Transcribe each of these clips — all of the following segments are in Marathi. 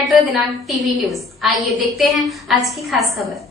मेट्रो दिनांक टीवी न्यूज। आइए देखते हैं आज की खास खबर।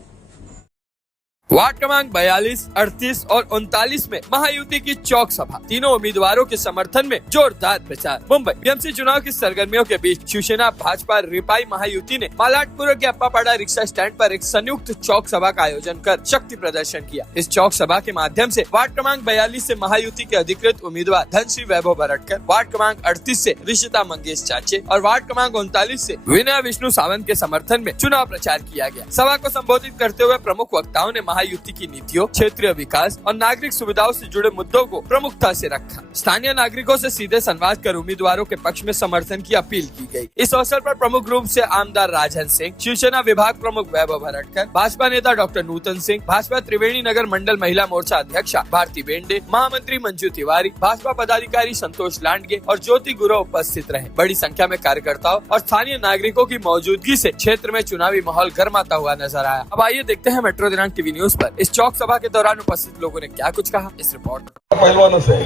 वार्ड क्रमांक 42, 38 और 39 में महायुति की चौक सभा, तीनों उम्मीदवारों के समर्थन में जोरदार प्रचार। मुंबई बीएमसी चुनाव की सरगर्मियों के बीच शिवसेना भाजपा रिपाई महायुति ने मालाडपुर के अप्पापाड़ा रिक्शा स्टैंड पर एक संयुक्त चौक सभा का आयोजन कर शक्ति प्रदर्शन किया। इस चौक सभा के माध्यम से वार्ड क्रमांक 42 से महायुति के अधिकृत उम्मीदवार धनश्री वैभव भरटकर, वार्ड क्रमांक 38 से ऋषिता मंगेश चाचे और वार्ड क्रमांक 39 से विनय विष्णु सावंत के समर्थन में चुनाव प्रचार किया गया। सभा को संबोधित करते हुए प्रमुख वक्ताओं ने महायुति की नीतियों, क्षेत्रीय विकास और नागरिक सुविधाओं से जुड़े मुद्दों को प्रमुखता से रखा। स्थानीय नागरिकों से सीधे संवाद कर उम्मीदवारों के पक्ष में समर्थन की अपील की गई। इस अवसर पर प्रमुख रूप से आमदार राजन सिंह, शिवसेना विभाग प्रमुख वैभव भरटकर, भाजपा नेता डॉक्टर नूतन सिंह, भाजपा त्रिवेणी नगर मंडल महिला मोर्चा अध्यक्षा भारती बेंडे, महामंत्री मंजू तिवारी, भाजपा पदाधिकारी संतोष लांडगे और ज्योति गुरु उपस्थित रहे। बड़ी संख्या में कार्यकर्ताओं और स्थानीय नागरिकों की मौजूदगी से क्षेत्र में चुनावी माहौल गर्माता हुआ नजर आया। अब आइए देखते हैं मेट्रो दिनांक टीवी न्यूज पर इस चौक सभा के दौरान उपस्थित लोगों ने क्या कुछ कहा। इस रिपोर्ट पहलवानच आहे।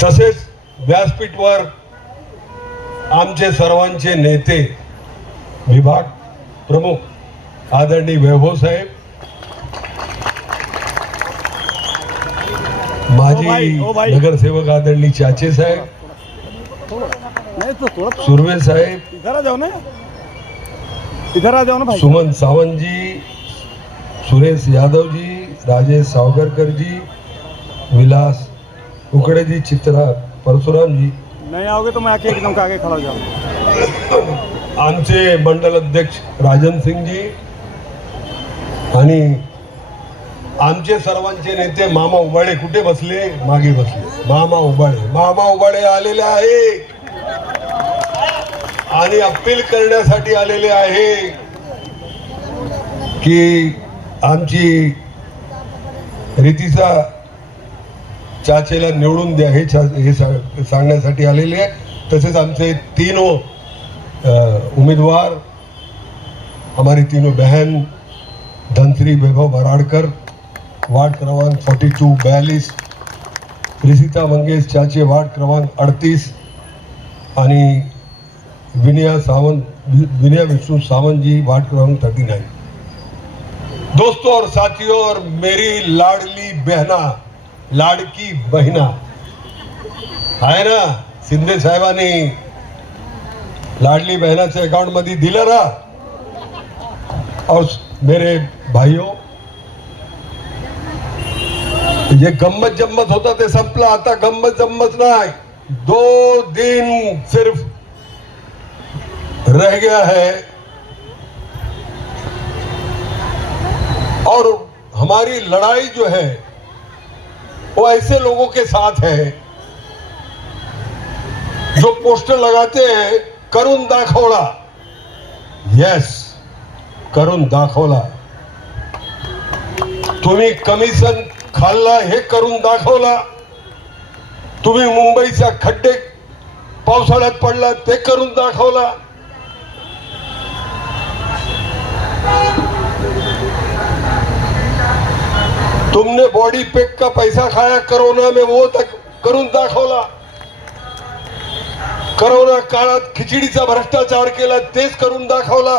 तसेच व्यासपीठवर आमचे सर्वांचे नेते, विभाग प्रमुख आदरणीय वैभव साहेब, माजी नगरसेवक आदरणीय चाचे साहेब, सुर्वे साहेब, इधर आ जाओ ना भाई, सुमन सावंत जी, सुरेश यादव जी, राजेश सावरकर जी, विलास उकड़े जी, चित्रा परशुराम जी। नहीं आओगे तो मैं आके एकदम आगे खड़ा हो जाऊंगा। आमचे मंडल अध्यक्ष राजन सिंह जी आणि आमचे सर्वांचे नेते मामा उबाळे कुठे बसले? मागे बसले। मामा उबाळे आलेले आहे आणि अपील करण्यासाठी आलेले आहे की आमची रीतीचा चाचेला निवडून द्या, हे सांगण्यासाठी आलेले आहे। तसेच आमचे तीनों उम्मीदवार, हमारी तीनों बहन धनश्री वैभव भराड़कर वार्ड क्रमांक 42, 42, ऋषिता मंगेश चाचे वार्ड क्रमांक 38 आणि विनय विष्णु सावंत जी वार्ड क्रमांक 39। दोस्तों और साथियों और मेरी लाडली बहना, लाडकी बहिना आहे ना, शिंदे साहेबांनी लाडली बहनाच्या अकाउंट मध्ये दिलं ना। और मेरे भाइयों, ये गम्मत जम्मत होता ते संपला, आता गम्मत जम्मत नाही। 2 दिन सिर्फ रह गया है और हमारी लड़ाई जो है वो ऐसे लोगों के साथ है जो पोस्टर लगाते हैं करून दाखवला। यस, करून दाखवला। तुम्ही कमिशन खाल्ला हे करून दाखवला। तुम्ही मुंबईच्या खड्डे पावसाळ्यात पडला ते करून दाखवला। तुमने बॉडी पैक का पैसा खाया कोरोना में, वो तक करून दाखवला। कोरोना काळात खिचडीचा भ्रष्टाचार केला तेच करून दाखवला।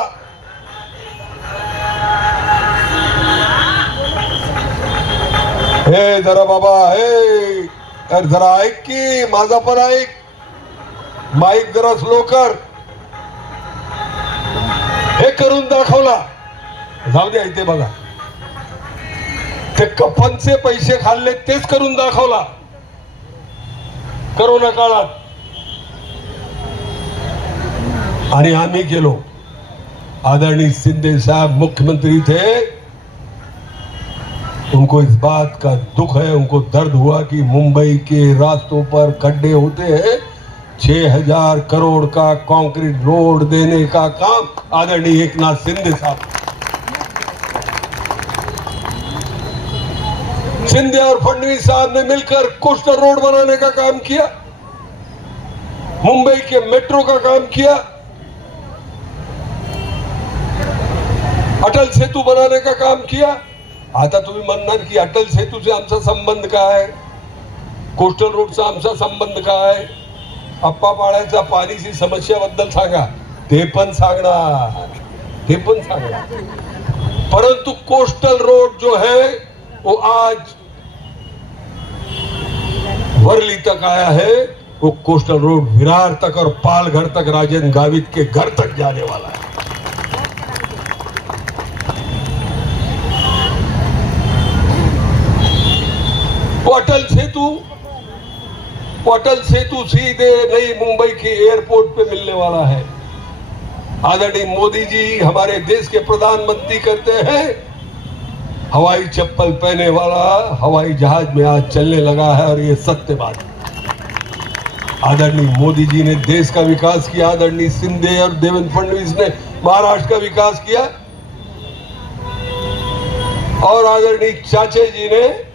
हे जरा बाबा, हे जरा ऐक की, माझा पण ऐक, माईक जरा स्लो कर। हे करून दाखवला। जाऊ द्या, इथे बघा, ते कफनचे पैसे खाल्ले तेच करून दाखवला कोरोना काळात। आणि आम्ही केलो। आदरणीय शिंदे साहब मुख्यमंत्री थे, उनको इस बात का दुख है, उनको दर्द हुआ कि मुंबई के रास्तों पर खड्डे होते हैं। 6000 करोड़ का कंक्रीट रोड देने का काम आदरणीय एकनाथ शिंदे साहब, शिंदे और फडणवीस साहब ने मिलकर कोस्टल रोड बनाने का काम किया, मुंबई के मेट्रो का काम किया, अटल सेतु बनाने का काम किया। आता तुम्ही म्हणणार की अटल सेतूचे आमचा संबंध काय, कोस्टल रोडचा आमचा संबंध काय, अप्पा पाण्याच्या पाणीची समस्याबद्दल सांगा, ते पण सांगणार. परंतु कोस्टल रोड जो है वो आज वर्ली तक आया है. वो कोस्टल रोड विरार तक और पालघर तक, राजेंद्र गावित के घर तक जाने वाला है. अटल सेतु सीधे नई मुंबई की एयरपोर्ट पे मिलने वाला है. आदरणीय मोदी जी हमारे देश के प्रधानमंत्री करते हैं, हवाई चप्पल पहने वाला हवाई जहाज में आज चलने लगा है. और ये सत्य बात है. आदरणीय मोदी जी ने देश का विकास किया, आदरणीय शिंदे और देवेंद्र फडणवीस ने महाराष्ट्र का विकास किया, और आदरणीय चाचे जी ने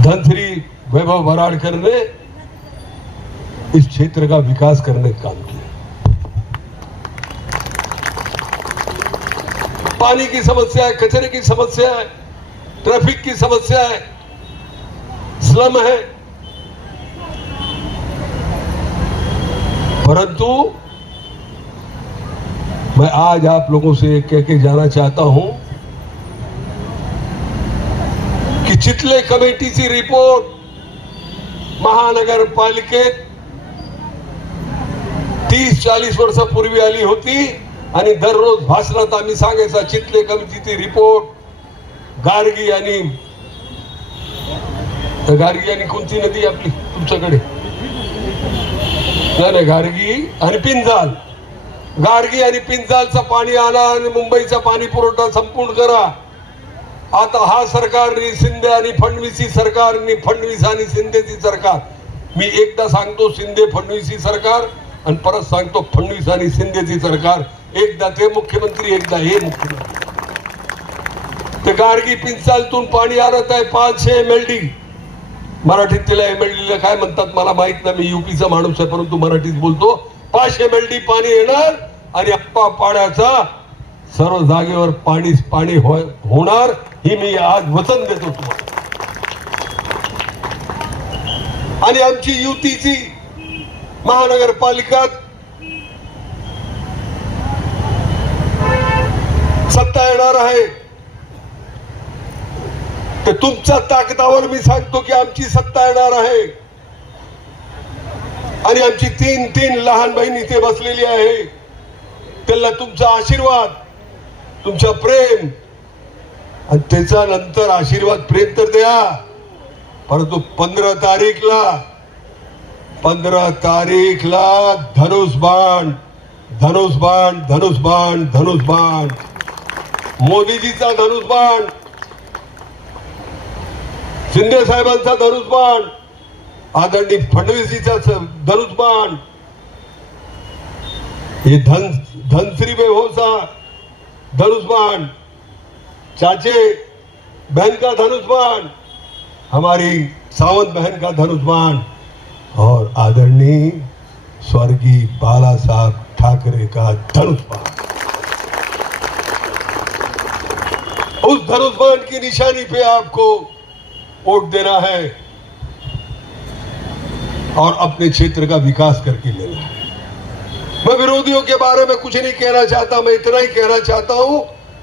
धनश्री वैभव भराड़कर ने इस क्षेत्र का विकास करने का काम किया. पानी की समस्या है, कचरे की समस्या है, ट्रैफिक की समस्या है, स्लम है. परंतु मैं आज आप लोगों से कह के जाना चाहता हूं की चिखले कमिटीची रिपोर्ट महानगरपालिकेत 30-40 वर्षापूर्वी आली होती. आणि दररोज भाषणात आम्ही सांगायचा चिखले कमिटीची रिपोर्ट गार्गी आणि कोणती नदी आपली तुमच्याकडे, नाही गार्गी आणि पिंजाल, गार्गी आणि पिंजालचं पाणी आणा आणि मुंबईचा पाणी पुरवठा संपूर्ण करा. आता हा सरकारनी शिंदे आणि फडणवीसी सरकारनी, फडणवीस आणि शिंदेची सरकार, मी एकदा सांगतो शिंदे फडणवीसी सरकार आणि परत सांगतो फडणवीस आणि शिंदेची सरकार, एकदा ते मुख्यमंत्री एकदा हे मुख्यमंत्री. ते गार्गी पिंचालतून पाणी आणत आहे 500 MLD. मराठीत तिला MLD ला काय म्हणतात मला माहित नाही, मी युपीचा माणूस आहे परंतु मराठीत बोलतो. 500 MLD पाणी येणार आणि अप्पा पाण्याचा सर्व जागेवर पाणी होणार, ही मी आज वचन देतो तुम्हाला. आणि आमची युतीची महानगरपालिका सत्ता येणार आहे. तर तुमच्या ताकदावर मी सांगतो की आमची सत्ता येणार आहे. आणि आमची तीन लहान बहीण इथे बसलेली आहे, त्यांना तुमचा आशीर्वाद, तुमचा प्रेम आणि त्याच्यानंतर आशीर्वाद प्रेम तर द्या. परंतु 15 तारीखला धनुष्बाण मोदीजीचा धनुष्बाण, शिंदे साहेबांचा धनुष्बाण, आदरणीय फडणवीसीचा धनुष्बाण, ये धनश्री बेहोसा धनुष्बाण, चाचे बहन का धनुष्बाण, हमारी सावंत बहन का धनुष्बाण और आदरणीय स्वर्गीय बाला साहब ठाकरे का धनुष्बाण. उस धनुष्बाण की निशानी पे आपको वोट देना है और अपने क्षेत्र का विकास करके लेना है. मैं विरोधियों के बारे में कुछ नहीं कहना चाहता, मैं इतना ही कहना चाहता हूं,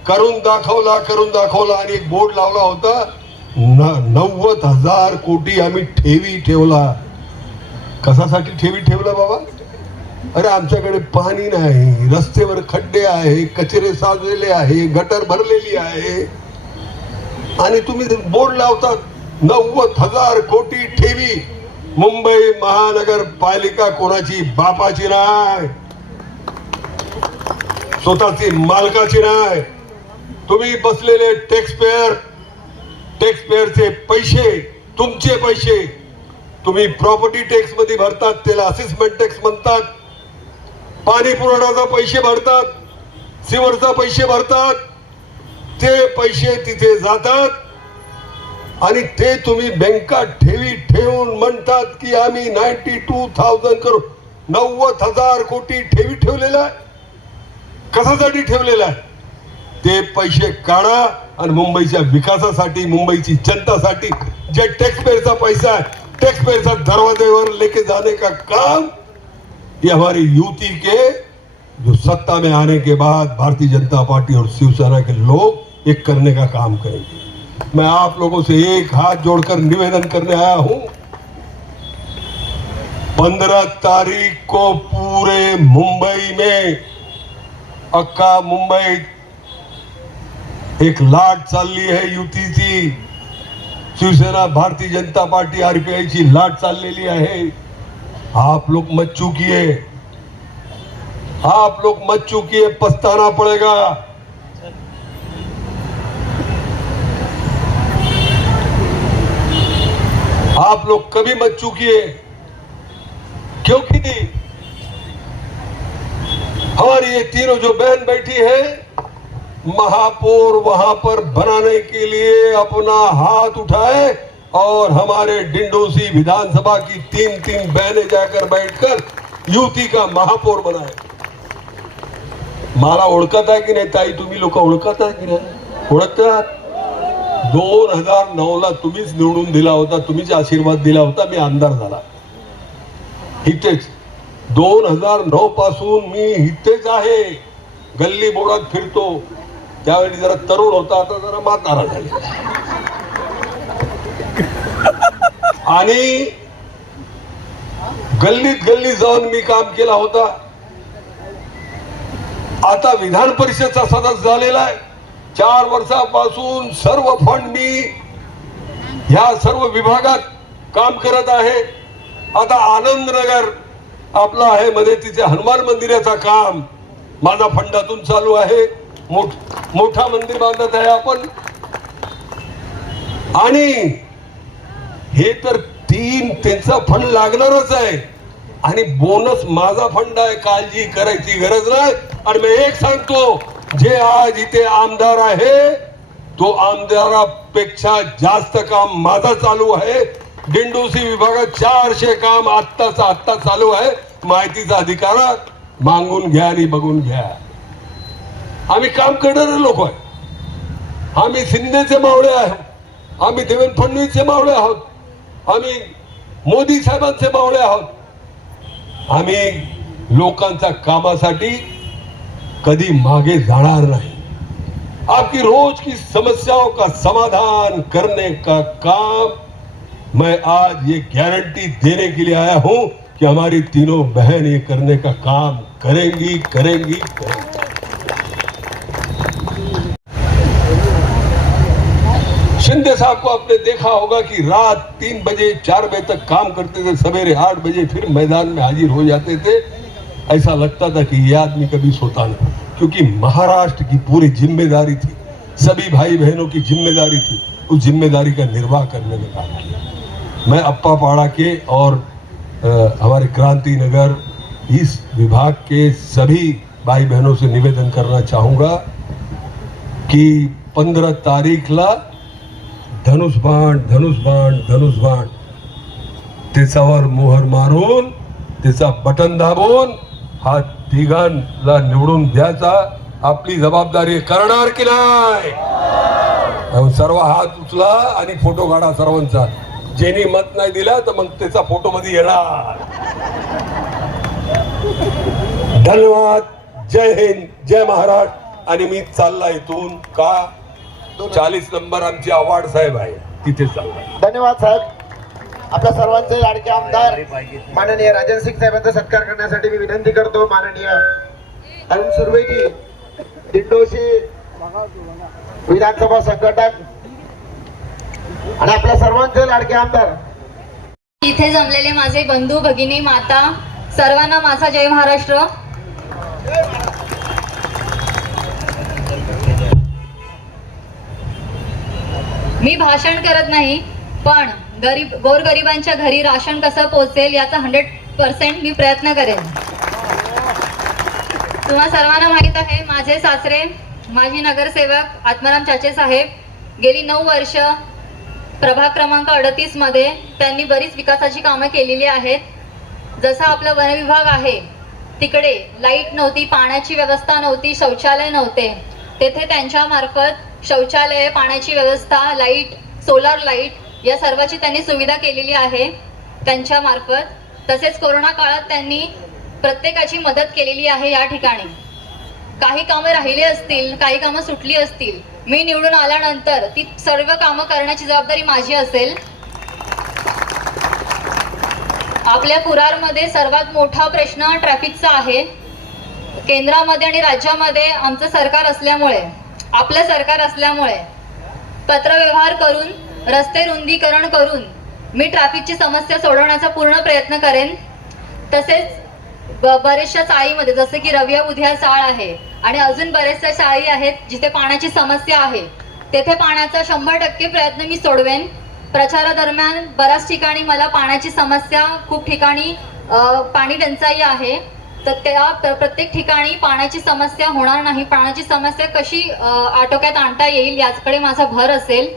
करून दाखवला आणि एक बोर्ड लावला होता, 90,000 कोटी आम्ही ठेवला. कशासाठी ठेवला बाबा? अरे आमच्याकडे पाणी नाही, रस्त्यावर खड्डे आहे, कचरे साचलेले आहे, गटर भरलेली आहे आणि तुम्ही बोर्ड लावतात 90,000 कोटी ठेवी. मुंबई महानगरपालिका कोणाची बापाची नाही, स्वतःची मालकाची नाही. तुम्ही बसलेले टॅक्सपेअरचे पैसे, तुमचे पैसे तुम्ही प्रॉपर्टी टॅक्स मध्ये भरतात, त्याला असेसमेंट टॅक्स म्हणतात. पाणी पुरवठ्याचा पैसे भरतात, सिवरचा पैसे भरतात, ते पैसे तिथे जातात आणि ते तुम्ही बँकात ठेवून म्हणतात की आम्ही 92,000 करोड 90,000 कोटी ठेवलेला आहे. कशासाठी ठेवलेलं आहे ते पैसे काढा आणि मुंबईच्या विकासासाठी, मुंबईची जनतासाठी जे टैक्स पेयरचा पैसा है, टैक्स पेयरचा दरवाजेवर लेके जाने का काम ये हमारी युति के जो सत्ता में आने के बाद भारतीय जनता पार्टी और शिवसेना के लोग एक करने का काम करेंगे। मैं आप लोगों से एक हाथ जोड़कर निवेदन करने आया हूं, 15 तारीख को पूरे मुंबई में, अख्खा मुंबई एक लाट चालली आहे युतीची, शिवसेना भारतीय जनता पार्टी आरपीआई ची लाट चाललेली आहे। आप लोग मत चूकिए, आप लोग मत चूकिए, पछताना पड़ेगा। आप लोग कभी मत चूकिए, क्योंकि हमारी ये तीनों जो बहन बैठी है, महापौर वहां पर बनाने के लिए अपना हाथ उठाए और हमारे डिंडोसी विधानसभा की 3-3 बहनें जाकर बैठकर युती का महापौर बनाए। मला ओळखत आहे की नाही ताई? तुम्ही लोक ओळखत आहे की नाही? ओळखतात? 2009 ला तुम्हीच निवडून दिला होता, तुम्हीच आशीर्वाद दिला होता, मी आमदार झाला इथेच। 2009 पासून मी इथेच आहे, गल्ली बोळात फिरतो। त्यावेळी जरा तरुण होता, आता जरा म्हातारा झाला। आणि गल्लीत गल्ली जाऊन मी काम केला होता। आता विधान परिषदचा सदस्य झालेला आहे। 4 वर्षापासून सर्व फंड मी ह्या सर्व विभागात काम करत आहे। आता आनंदनगर आपला आहे मध्ये, तिथे हनुमान मंदिराचा काम माझा फंडातून चालू आहे। मोठा मंदिर बांधत आहे आपण। आणि हे तर 3 त्यांचा फंड लागणारच आहे आणि बोनस माझा फंड आहे, काळजी करायची गरज नाही। आणि मी एक सांगतो, जे आज इथे आमदार आहे तो आमदारापेक्षा जास्त काम माझा चालू आहे। डिंडोसी विभागात 400 काम आत्ता चालू आहे। माहितीचा अधिकारात मागून घ्या आणि बघून घ्या। आम्ही काम करणारे लोक आहे, आम्ही शिंदेचे मावळे आहोत, आम्ही देवेंद्र फडणवीसचे मावळे आहोत, आम्ही मोदी साहेबांचे मावळे आहोत। आम्ही लोकांच्या कामासाठी कधी मागे जाणार नाही। आपकी रोज की समस्याओं का समाधान करने का काम मैं आज ये गारंटी देने के लिए आया हूं कि हमारी तीनों बहन ये करने का काम करेंगी करेंगी करेंगी। शिंदे साहब को आपने देखा होगा कि रात 3 बजे 4 बजे तक काम करते थे, सवेरे 8 बजे फिर मैदान में हाजिर हो जाते थे। ऐसा लगता था कि ये आदमी कभी सोता नहीं, क्योंकि महाराष्ट्र की पूरी जिम्मेदारी थी, सभी भाई बहनों की जिम्मेदारी थी। उस जिम्मेदारी का निर्वाह करने में काम किया। मैं अप्पा पाड़ा के और हमारे क्रांति नगर इस विभाग के सभी भाई बहनों से निवेदन करना चाहूंगा कि 15 तारीखला धनुष्बाण त्याच्यावर मोहर मारून, त्याचा बटन दाबून हा तिघांना निवडून द्यायचा आपली जबाबदारी करणार की नाही? सर्व हात उचला आणि फोटो काढा सर्वांचा। ज्यांनी मत नाही दिला तर मग त्याचा फोटो मध्ये येणार। धन्यवाद, जय हिंद, जय महाराष्ट्र। आणि मी चालला इथून का 40 नंबर आमचे अवॉर्ड साहेब आहे तिथे चालला। धन्यवाद साहेब। आपल्या सर्वांचे लाडके आमदार माननीय राजन सिंग साहेबांचा सत्कार करण्यासाठी मी विनंती करतो। माननीय अरुण सुर्वेजी, दिंडोशी विधानसभा संघटक आणि आपल्या सर्वांचे लाडके आमदार, इथे जमलेले माझे बंधू भगिनी माता, सर्वांना माझा जय महाराष्ट्र। मी भाषण करत नाही, पण गोरगरिबांच्या घरी राशन कसं पोहोचेल याचा 100% मी प्रयत्न करेन। तुम्हा सर्वांना माहित आहे, माझे सासरे माजी नगरसेवक आत्माराम चाचे साहेब गेली 9 वर्ष प्रभाग क्रमांक 38 मध्ये त्यांनी बरीच विकासाची कामं केलेली आहेत। जसा आपला वन विभाग आहे तिकडे लाईट नव्हती, पाण्याची व्यवस्था नव्हती, शौचालय नव्हते. तेथे त्यांच्या मार्फत शौचालय, पाण्याची व्यवस्था, लाईट, सोलार लाईट या सर्वाची त्यांनी सुविधा केलेली आहे त्यांच्या मार्फत. तसेच कोरोना काळात त्यांनी प्रत्येकाची मदत केलेली आहे या ठिकाणी. काही कामं राहिले असतील, काही कामं सुटली असतील, मी निवडून आल्यानंतर ती सर्व कामं करण्याची जबाबदारी माझी असेल. आपल्या कुरारमध्ये सर्वात मोठा प्रश्न ट्रॅफिकचा आहे. केंद्रामध्ये आणि राज्यामध्ये आमचं सरकार असल्यामुळे, आपलं सरकार असल्यामुळे पत्रव्यवहार करून, रस्ते रुंदीकरण करून मी ट्रॅफिकची समस्या सोडवण्याचा पूर्ण प्रयत्न करेन. तसेच बरेचशा चाळीमध्ये, जसे की रविया बुधिया चाळ आहे आणि अजून बरेचशा चाळी आहेत जिथे पाण्याची समस्या आहे, तेथे पाण्याचा 100% प्रयत्न मी सोडवेन. प्रचारादरम्यान बऱ्याच ठिकाणी मला पाण्याची समस्या, खूप ठिकाणी पाणी टंचाई आहे, तर त्या प्रत्येक ठिकाणी पाण्याची समस्या होणार नाही. पाण्याची समस्या कशी आटोक्यात आणता येईल याचकडे माझा भर असेल.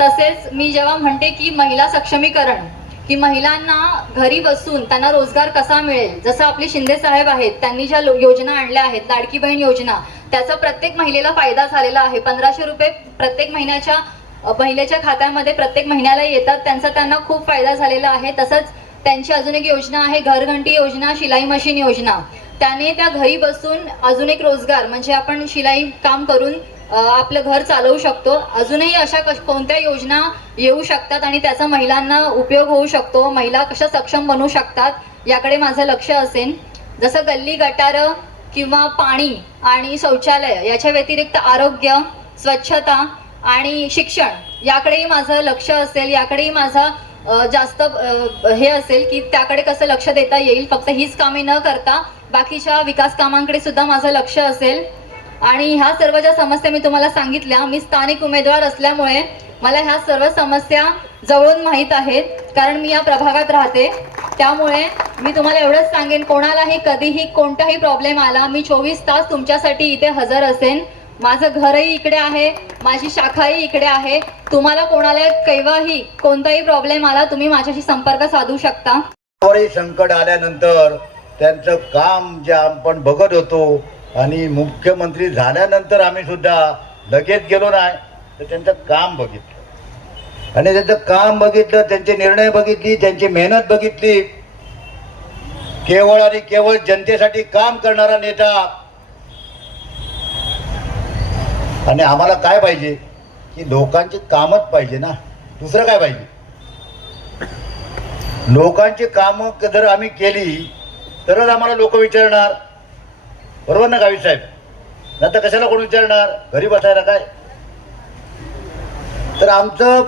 तसेच मी जेव्हा म्हणते की महिला सक्षमीकरण, की महिलांना घरी बसून त्यांना रोजगार कसा मिळेल, जसं आपले शिंदे साहेब आहेत, त्यांनी ज्या योजना आणल्या आहेत, लाडकी बहीण योजना, त्याचा प्रत्येक महिलेला फायदा झालेला आहे. 1500 रुपये प्रत्येक महिलेच्या खात्यामध्ये प्रत्येक महिन्याला येतात, त्यांचा त्यांना खूप फायदा झालेला आहे. तसंच त्यांची अजून एक योजना आहे, घरघंटी योजना, शिलाई मशीन योजना. त्याने त्या घरी बसून अजून एक रोजगार, म्हणजे आपण शिलाई काम करून आपलं घर चालवू शकतो. अजूनही अशा कोणत्या योजना येऊ शकतात आणि त्याचा महिलांना उपयोग होऊ शकतो, महिला कशा सक्षम बनू शकतात याकडे माझं लक्ष असेल. जसं गल्ली गटारं किंवा पाणी आणि शौचालय याच्या व्यतिरिक्त आरोग्य, स्वच्छता आणि शिक्षण याकडेही माझं लक्ष असेल. याकडेही माझा जास्त हे असेल की त्याकडे कसं लक्ष देता येईल. फक्त हीच कामे न करता बाकीच्या विकास कामांकडे सुद्धा माझं लक्ष असेल. आणि ह्या सर्व ज्या समस्या मी तुम्हाला सांगितल्या, मी स्थानिक उमेदवार असल्यामुळे मला ह्या सर्व समस्या जवळून माहीत आहेत, कारण मी या प्रभागात राहते. त्यामुळे मी तुम्हाला एवढंच सांगेन, कोणालाही कधीही कोणताही प्रॉब्लेम आला, मी 24 तास तुमच्यासाठी इथे हजर असेन. माझं घरही इकडे आहे, माझी शाखाही इकडे आहे. तुम्हाला कोणाला केव्हाही कोणताही प्रॉब्लेम आला, तुम्ही माझ्याशी संपर्क साधू शकता. संकट आल्यानंतर त्यांचं काम जे आपण बघत होतो आणि मुख्यमंत्री झाल्यानंतर आम्ही सुद्धा लगेच गेलो नाही, तर त्यांचं काम बघितलं आणि त्यांचं काम बघितलं, त्यांचे निर्णय बघितली, त्यांची मेहनत बघितली. केवळ आणि केवळ जनतेसाठी काम करणारा नेता. आणि आम्हाला काय पाहिजे की लोकांची कामच पाहिजे ना, दुसरं काय पाहिजे. लोकांची कामं जर आम्ही केली तरच आम्हाला लोक विचारणार, बरोबर ना गावी साहेब? नंतर कशाला कोण विचारणार, घरी बसायला काय. तर आमचं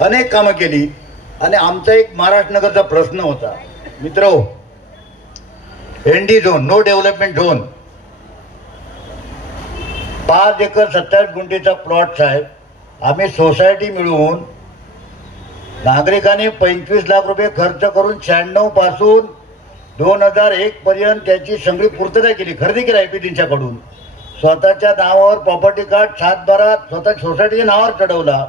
अनेक कामं केली आणि आमचा एक महाराष्ट्र नगरचा प्रश्न होता मित्र, ND zone, no development zone. 5 acre 27 गुंठेचा प्लॉट साहेब, आम्ही सोसायटी मिळवून नागरिकांनी 25 लाख रुपये खर्च करून 96 पासून 2001 पर्यंत त्याची सगळी पूर्तता केली, खरेदी केली IPTंच्याकडून. स्वतःच्या नावावर प्रॉपर्टी कार्ड 7/12 स्वतः सोसायटीच्या नावावर चढवला.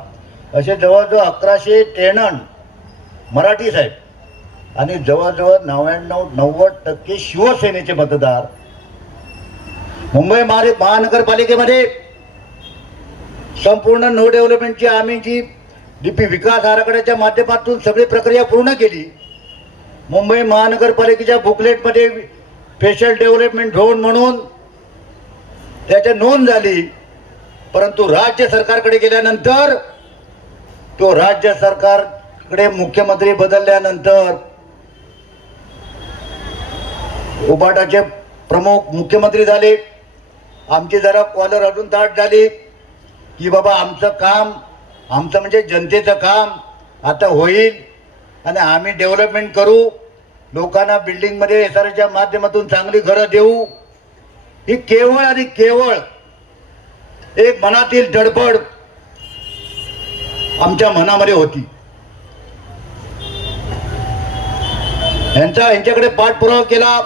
असे जवळजवळ 1100 टेनंट मराठी साहेब आणि जवळजवळ 99-90% शिवसेनेचे मतदार. मुंबई महानगरपालिकेमध्ये संपूर्ण नो डेव्हलपमेंटची आम्ही जी DP विकास आराखड्याच्या माध्यमातून सगळी प्रक्रिया पूर्ण केली. मुंबई महानगरपालिकेच्या बुकलेटमध्ये स्पेशल डेव्हलपमेंट झोन म्हणून त्याची नोंद झाली. परंतु राज्य सरकारकडे गेल्यानंतर, तो राज्य सरकारकडे मुख्यमंत्री बदलल्यानंतर उबाटाचे प्रमुख मुख्यमंत्री झाले. आमची जरा कॉलर अजून ताट झाली की बाबा आमचं काम, आमचं म्हणजे जनतेचं काम आता होईल आणि आम्ही डेव्हलपमेंट करू, लोकांना बिल्डिंगमध्ये SRAच्या माध्यमातून चांगली घरं देऊ. ही केवळ आणि केवळ एक मनातील धडपड आमच्या मनामध्ये होती. यांच्याकडे पाठपुरावा केला,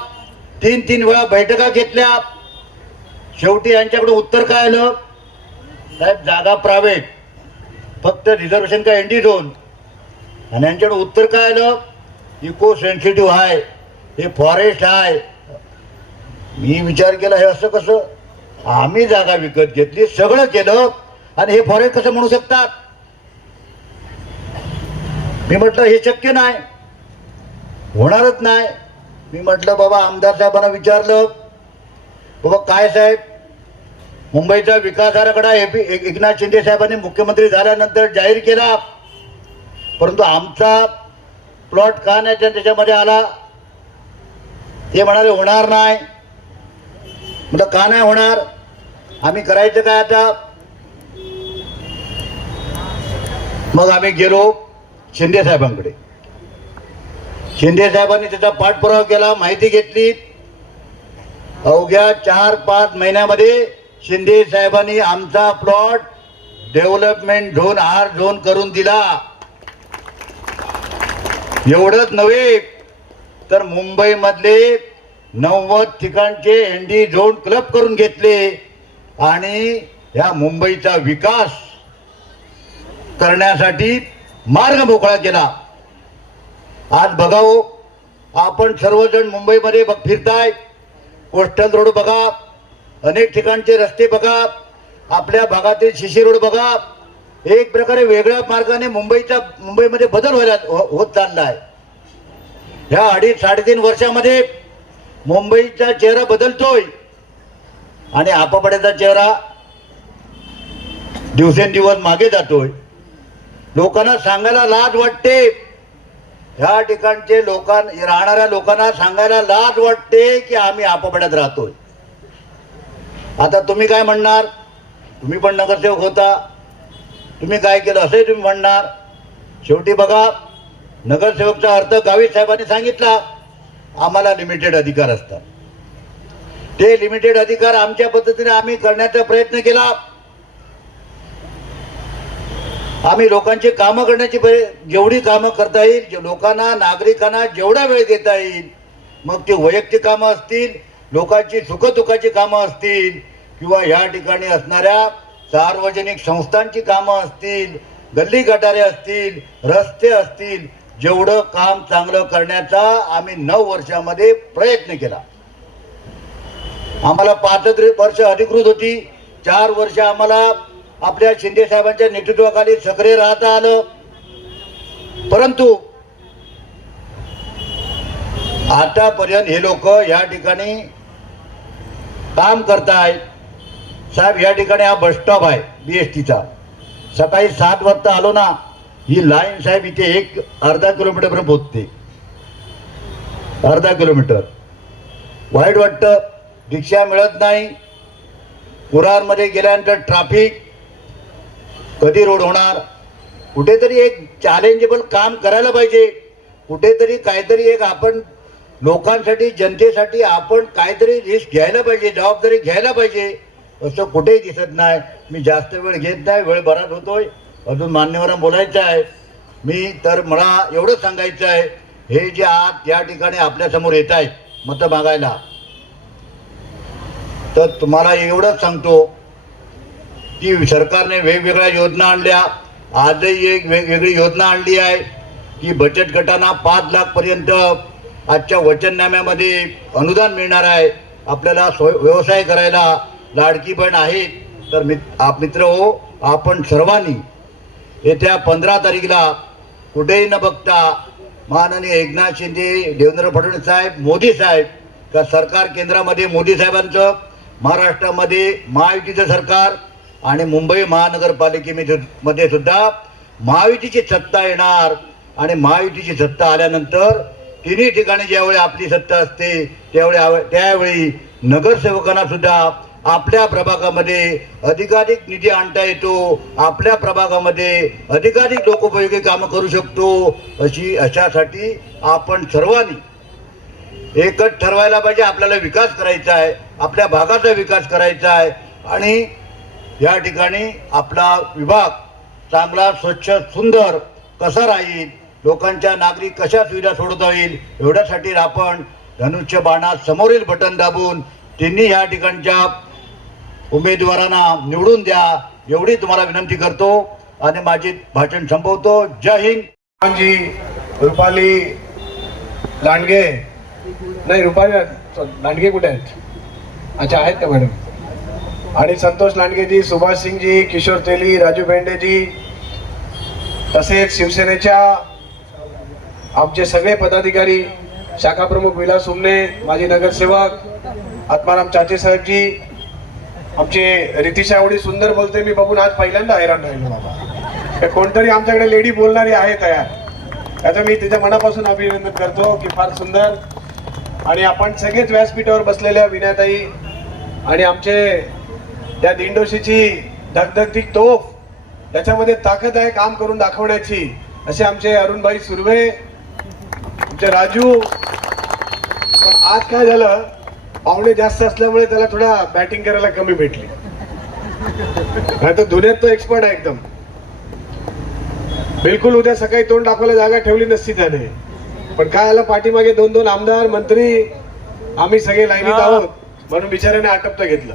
3 वेळा बैठका घेतल्या. शेवटी यांच्याकडे उत्तर काय आलं, साहेब जागा प्रायव्हेट, फक्त रिझर्वेशन का एनडी झोन. आणि यांच्याकडे उत्तर काय आलं, इको सेन्सिटिव्ह आहे, हे फॉरेस्ट आहे, मी विचार केला हे असं कसं, आम्ही जागा विकत घेतली, सगळं केलं आणि हे फॉरेन कसं म्हणू शकतात? मी म्हटलं हे शक्य नाही, होणारच नाही. मी म्हटलं बाबा आमदार साहेबांना विचारलं, बाबा काय साहेब, मुंबईचा विकास आराखडा एकनाथ शिंदे साहेबांनी मुख्यमंत्री झाल्यानंतर जाहीर केला, परंतु आमचा प्लॉट का नाही त्याच्यामध्ये आला? ते म्हणाले होणार नाही. म्हटलं का नाही होणार? आम्ही करायचं काय आता? मग आम्ही गेलो शिंदे साहेबांकडे. शिंदे साहेबांनी त्याचा पाठपुरावा केला, माहिती घेतली. अवघ्या 4-5 महिन्यामध्ये शिंदे साहेबांनी आमचा plot development zone R zone करून दिला. एवढंच नव्हे तर मुंबईमधले 90 ठिकाणचे एनडी झोन क्लब करून घेतले आणि या मुंबईचा विकास करण्यासाठी मार्ग मोकळा केला. आज बघाओ, आपण सर्वजण मुंबईमध्ये फिरताय, कोस्टल रोड बघा, अनेक ठिकाणचे रस्ते बघा, आपल्या भागातील शिशी रोड बघा, एक प्रकारे वेगळ्या मार्गाने मुंबईमध्ये बदल होत चाललाय. ह्या 2.5-3.5 वर्षामध्ये मुंबईचा चेहरा बदलतोय आणि आपापड्याचा चेहरा दिवसेंदिवस मागे जातोय. लोकांना सांगायला लाज वाटते, ह्या ठिकाणचे राहणाऱ्या लोकांना सांगायला लाज वाटते की आम्ही आपापड्यात राहतोय. आता तुम्ही काय म्हणणार? तुम्ही पण नगरसेवक होता, तुम्ही काय केलं असंही तुम्ही म्हणणार. शेवटी बघा, नगरसेवकचा अर्थ गावित साहेबांनी सांगितला, आम्हाला लिमिटेड अधिकार असतात. ते लिमिटेड अधिकार आमच्या पद्धतीने आम्ही करण्याचा प्रयत्न केला. आम्ही लोकांची कामं करण्याची जेवढी कामं करता येईल, लोकांना नागरिकांना जेवढा वेळ देता येईल, मग ती वैयक्तिक कामं असतील, लोकांची सुखदुःखाची कामं असतील किंवा या ठिकाणी असणाऱ्या सार्वजनिक संस्थांची कामं असतील, गल्ली गटारे असतील, रस्ते असतील, जेवढं काम चांगलं करण्याचा आम्ही 9 वर्षामध्ये प्रयत्न केला. आम्हाला 5 वर्ष अधिकृत होती, 4 वर्ष आम्हाला आपल्या शिंदे साहेबांच्या नेतृत्वाखाली सक्रिय राहता आलं. परंतु आतापर्यंत हे लोक या ठिकाणी काम करतायत. साहेब, या ठिकाणी हा बस स्टॉप आहे BSTचा. सकाळी 7 वाजता आलो ना, ही लाईन साहेब इथे अर्धा किलोमीटरपर्यंत पोहोचते. अर्धा किलोमीटर. वाईट वाटतं, रिक्षा मिळत नाही. कुरारमध्ये गेल्यानंतर ट्रॅफिक, कधी रोड होणार? कुठेतरी एक चॅलेंजेबल काम करायला पाहिजे. कुठेतरी काहीतरी एक आपण लोकांसाठी, जनतेसाठी आपण काहीतरी रिस्क घ्यायला पाहिजे, जबाबदारी घ्यायला पाहिजे. असं कुठेही दिसत नाही. मी जास्त वेळ घेत नाही, वेळ बराच होतोय. अजून मान्यवरांना बोलायचं आहे. मी तर मला एवढंच सांगायचं आहे, हे जे आज या ठिकाणी आपल्यासमोर येत आहेत मतं मागायला, तर तुम्हाला एवढंच सांगतो की सरकारने वेगवेगळ्या योजना आणल्या. आजही एक वेगवेगळी योजना आणली आहे की बचत गटांना 5 लाखपर्यंत आजच्या वचननाम्यामध्ये अनुदान मिळणार आहे. आपल्याला व्यवसाय करायला लाडकी बहीण आहे. तर मित्र हो, आपण सर्वांनी येत्या 15 तारीखला कुठेही न बघता माननीय एकनाथ शिंदे, देवेंद्र फडणवीस साहेब, मोदी साहेब, का सरकार केंद्रामध्ये मोदी साहेबांचं, महाराष्ट्रामध्ये महायुतीचं सरकार आणि मुंबई महानगरपालिकेमध्ये सुद्धा महायुतीची सत्ता येणार. आणि महायुतीची सत्ता आल्यानंतर तिन्ही ठिकाणी ज्यावेळी आपली सत्ता असते त्यावेळी नगरसेवकांना सुद्धा आपल्या प्रभागामध्ये अधिकाधिक निधी आणता येतो, आपल्या प्रभागामध्ये अधिकाधिक लोकोपयोगी कामं करू शकतो. अशासाठी आपण सर्वांनी एकच ठरवायला पाहिजे, आपल्याला विकास करायचा आहे, आपल्या भागाचा विकास करायचा आहे आणि या ठिकाणी आपला विभाग चांगला, स्वच्छ, सुंदर कसा राहील, लोकांच्या नागरिक कशा सुविधा सोडवता येईल, एवढ्यासाठी आपण धनुष्य बाणात समोरील बटन दाबून तिन्ही या ठिकाणच्या उमेदवारांना निवडून द्या, एवढी तुम्हाला विनंती करतो आणि माझे भाषण संपवतो. जय हिंद. जी रुपाली लांडगे, नाही रुपाली लांडगे कुठे आहेत? अच्छा आहेत का मॅडम? आणि संतोष लांडगेजी, सुभाष सिंगजी, किशोर तेली, राजू भेंडेजी, तसेच शिवसेनेच्या आमचे सगळे पदाधिकारी, शाखा प्रमुख विलास उमने, माजी नगरसेवक आत्माराम चाचे साहेबजी, आमचे रितिशा एवढी सुंदर बोलते मी बघून आज पहिल्यांदा हैराण राहिलो बाबा. कोणतरी आमच्याकडे लेडी बोलणारी आहे तयार, त्याचं मी तिच्या मनापासून अभिनंदन करतो की फार सुंदर. आणि आपण सगळेच व्यासपीठावर बसलेल्या विनयाताई आणि आमचे त्या दिंडोशीची धगधगती तोफ, त्याच्यामध्ये ताकद आहे काम करून दाखवण्याची, असे आमचे अरुणभाई सुर्वे, आमचे राजू. पण आज काय झालं, पाहुणे जास्त असल्यामुळे त्याला थोडा बॅटिंग करायला कमी भेटली, नाही तर धुण्यात तो एक्सपर्ट आहे एकदम. बिलकुल उद्या सकाळी तोंड दाखवायला जागा ठेवली नसती त्याने. पण काय आलं, पाठीमागे 2-2 आमदार मंत्री आम्ही सगळे लाईनीत आहोत म्हणून बिचाऱ्याने आटपतं घेतलं.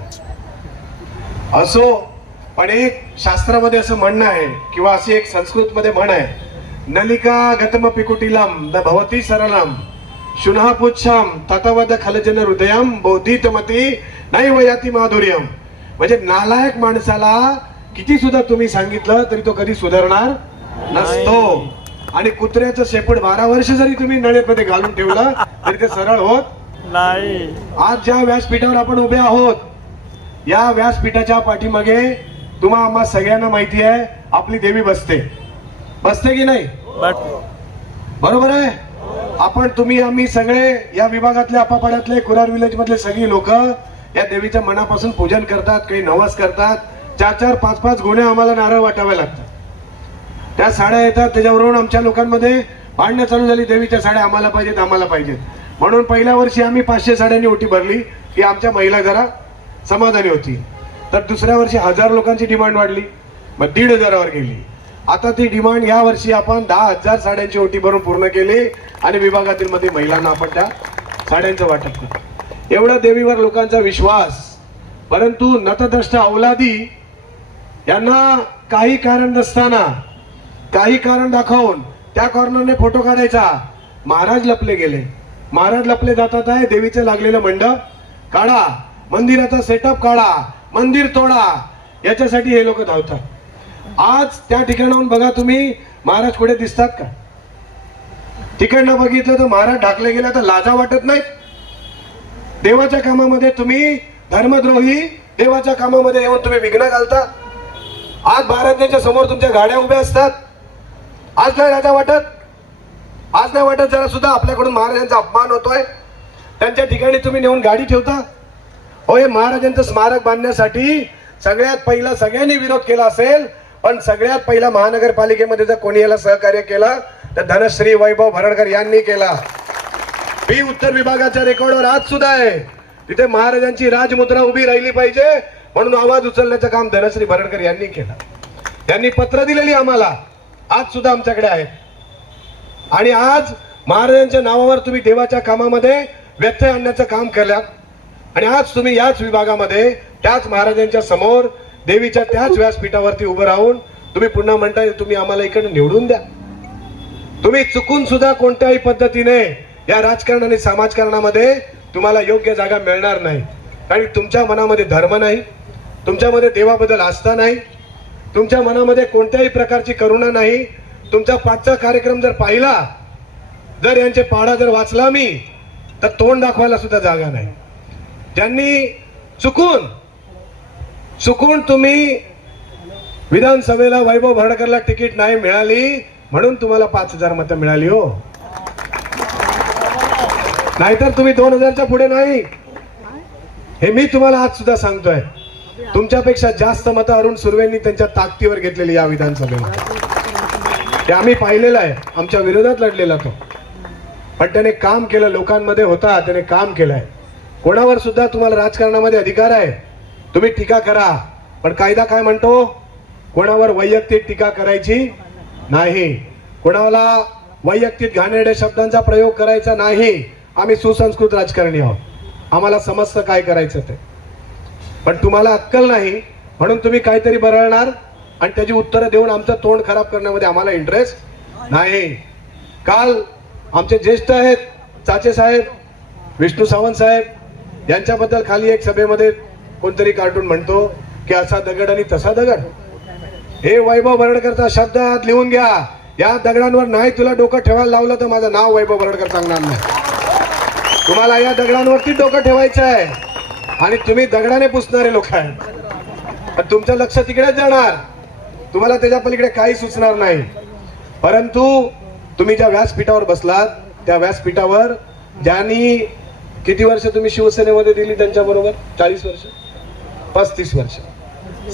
असो, पण एक शास्त्रामध्ये असं म्हणणं आहे किंवा अशी एक संस्कृत मध्ये म्हण आहे, नलिका गतम पिकुटिलम द भवती सरलम शुनः पुच्छम ततवद खलजन हृदयम बोधितमती नाही वयाती माधुर्यम. म्हणजे नालायक माणसाला किती सुद्धा तुम्ही सांगितलं तरी तो कधी सुधारणार नसतो. आणि कुत्र्याचं शेपूट 12 वर्ष जरी तुम्ही नळ्यामध्ये घालून ठेवलं तरी ते सरळ होत नाही. आज ज्या व्यासपीठावर आपण उभे आहोत, या व्यासपीठाच्या पाठीमागे तुम्हा आम्हा सगळ्यांना माहिती आहे आपली देवी बसते की नाही? बरोबर आहे. आपण तुम्ही आम्ही सगळे या विभागातले आपापाड्यातले कुरार विलेज मधले सगळी लोक या देवीच्या मनापासून पूजन करतात, काही नवस करतात. 4-4, 5-5 गुणे आम्हाला नारळ वाटावे लागतात. त्या साड्या येतात, त्याच्यावरून आमच्या लोकांमध्ये भांडणं चालू झाली, देवीच्या साड्या आम्हाला पाहिजेत. म्हणून पहिल्या वर्षी आम्ही 500 साड्यांनी ओटी भरली की आमच्या महिला जरा समाधानी होती. तर दुसऱ्या वर्षी 1000 लोकांची डिमांड वाढली, मग 1500वर गेली. आता ती डिमांड या वर्षी आपण 10,000 साड्यांची ओटी भरून पूर्ण केली आणि विभागातील मध्ये महिलांना आपण त्या साड्यांचं वाटप केलं. एवढा देवीवर लोकांचा विश्वास. परंतु नतद्रष्ट अवलादी यांना काही कारण नसताना, काही कारण दाखवून त्या कॉर्नरने फोटो काढायचा. महाराज लपले गेले, महाराज लपले जातात आहे. देवीचं लागलेलं मंडप काढा, मंदिराचा सेटअप काढा, मंदिर तोडा, याच्यासाठी हे लोक धावतात. आज त्या ठिकाणाहून बघा तुम्ही, महाराज कुठे दिसतात का? तिकडनं बघितलं तर महाराज ढाकले गेले तर लाजा वाटत नाही. देवाच्या कामामध्ये तुम्ही धर्मद्रोही, देवाच्या कामामध्ये येऊन तुम्ही विघ्न घालता. आज महाराजांच्या समोर तुमच्या गाड्या उभ्या असतात. आज नाही राजा वाटत, आज नाही वाटत जरा सुद्धा आपल्याकडून महाराजांचा अपमान होतोय. त्यांच्या ठिकाणी तुम्ही नेऊन गाडी ठेवता. होय, महाराजांचं स्मारक बांधण्यासाठी सगळ्यात पहिला सगळ्यांनी विरोध केला असेल, पण सगळ्यात पहिला महानगरपालिकेमध्ये जर कोणी याला सहकार्य केलं तर धनश्री वैभव भरणकर यांनी केला. मी उत्तर विभागाच्या रेकॉर्डवर आज सुद्धा आहे, तिथे महाराजांची राजमुद्रा उभी राहिली पाहिजे म्हणून आवाज उचलण्याचं काम धनश्री भरणकर यांनी केलं. त्यांनी पत्र दिलेली आम्हाला, आज सुद्धा आमच्याकडे आहे. आणि आज महाराजांच्या नावावर तुम्ही देवाच्या कामामध्ये व्यत्यय आणण्याचं काम केलं. आणि आज तुम्ही याच विभागामध्ये त्याच महाराजांच्या समोर देवीच्या त्याच व्यासपीठावरती उभं राहून तुम्ही पुन्हा म्हणताय तुम्ही आम्हाला इकडे निवडून द्या. तुम्ही चुकून सुद्धा कोणत्याही पद्धतीने या राजकारण आणि समाजकारणामध्ये तुम्हाला योग्य जागा मिळणार नाही. कारण तुमच्या मनामध्ये धर्म नाही, तुमच्यामध्ये देवाबद्दल आस्था नाही, तुमच्या मनामध्ये कोणत्याही प्रकारची करुणा नाही. तुमचा 5चा कार्यक्रम जर पाहिला, जर यांचे पाढा जर वाचला मी, तर तोंड दाखवायला सुद्धा जागा नाही. ज्यांनी चुकून तुम्ही विधानसभेला वैभव भरणकरला तिकीट नाही मिळाली म्हणून तुम्हाला 5000 मतं मिळाली हो, नाहीतर तुम्ही 2000च्या पुढे नाही. हे मी तुम्हाला आज सुद्धा सांगतोय. तुमच्यापेक्षा जास्त मतं अरुण सुर्वेंनी त्यांच्या ताकदीवर घेतलेली या विधानसभेला. ते आम्ही पाहिलेलं आहे, आमच्या विरोधात लढलेला तो, पण त्याने काम केलं. लोकांमध्ये होता, त्याने काम केलंय. कोणावर सुद्धा तुम्हाला राजकारणामध्ये अधिकार आहे, तुम्ही टीका करा, पण कायदा काय म्हणतो? कोणावर वैयक्तिक टीका करायची नाही, कोणाला वैयक्तिक घाणेरड्या शब्दांचा प्रयोग करायचा नाही. आम्ही सुसंस्कृत राजकारणी आहोत, आम्हाला समजतं काय करायचं ते. पण तुम्हाला अक्कल नाही म्हणून तुम्ही काहीतरी बरळणार आणि त्याची उत्तरं देऊन आमचं तोंड खराब करण्यामध्ये आम्हाला इंटरेस्ट नाही. काल आमचे ज्येष्ठ आहेत चाचे साहेब, विष्णू सावंत साहेब, यांच्याबद्दल खाली एक सभेमध्ये कोणतरी कार्टून म्हणतो की असा दगड आणि तसा दगड. हे वैभव बरडकरचा शब्दात लिहून घ्या. या दगडांवर नाही तुला डोकं ठेवायला लावलं तर माझं नाव वैभव बरडकर सांगणार नाही. तुम्हाला या दगडांवरती डोकं ठेवायचं आहे आणि तुम्ही दगडाने पुसणारे लोक आहेत. पण तुमचं लक्ष तिकडेच जाणार, तुम्हाला त्याच्या पलीकडे काही सुचणार नाही. परंतु तुम्ही ज्या व्यासपीठावर बसलात त्या व्यासपीठावर ज्यांनी किती वर्ष तुम्ही शिवसेनेमध्ये दिली त्यांच्या बरोबर 40 वर्ष 35 वर्ष,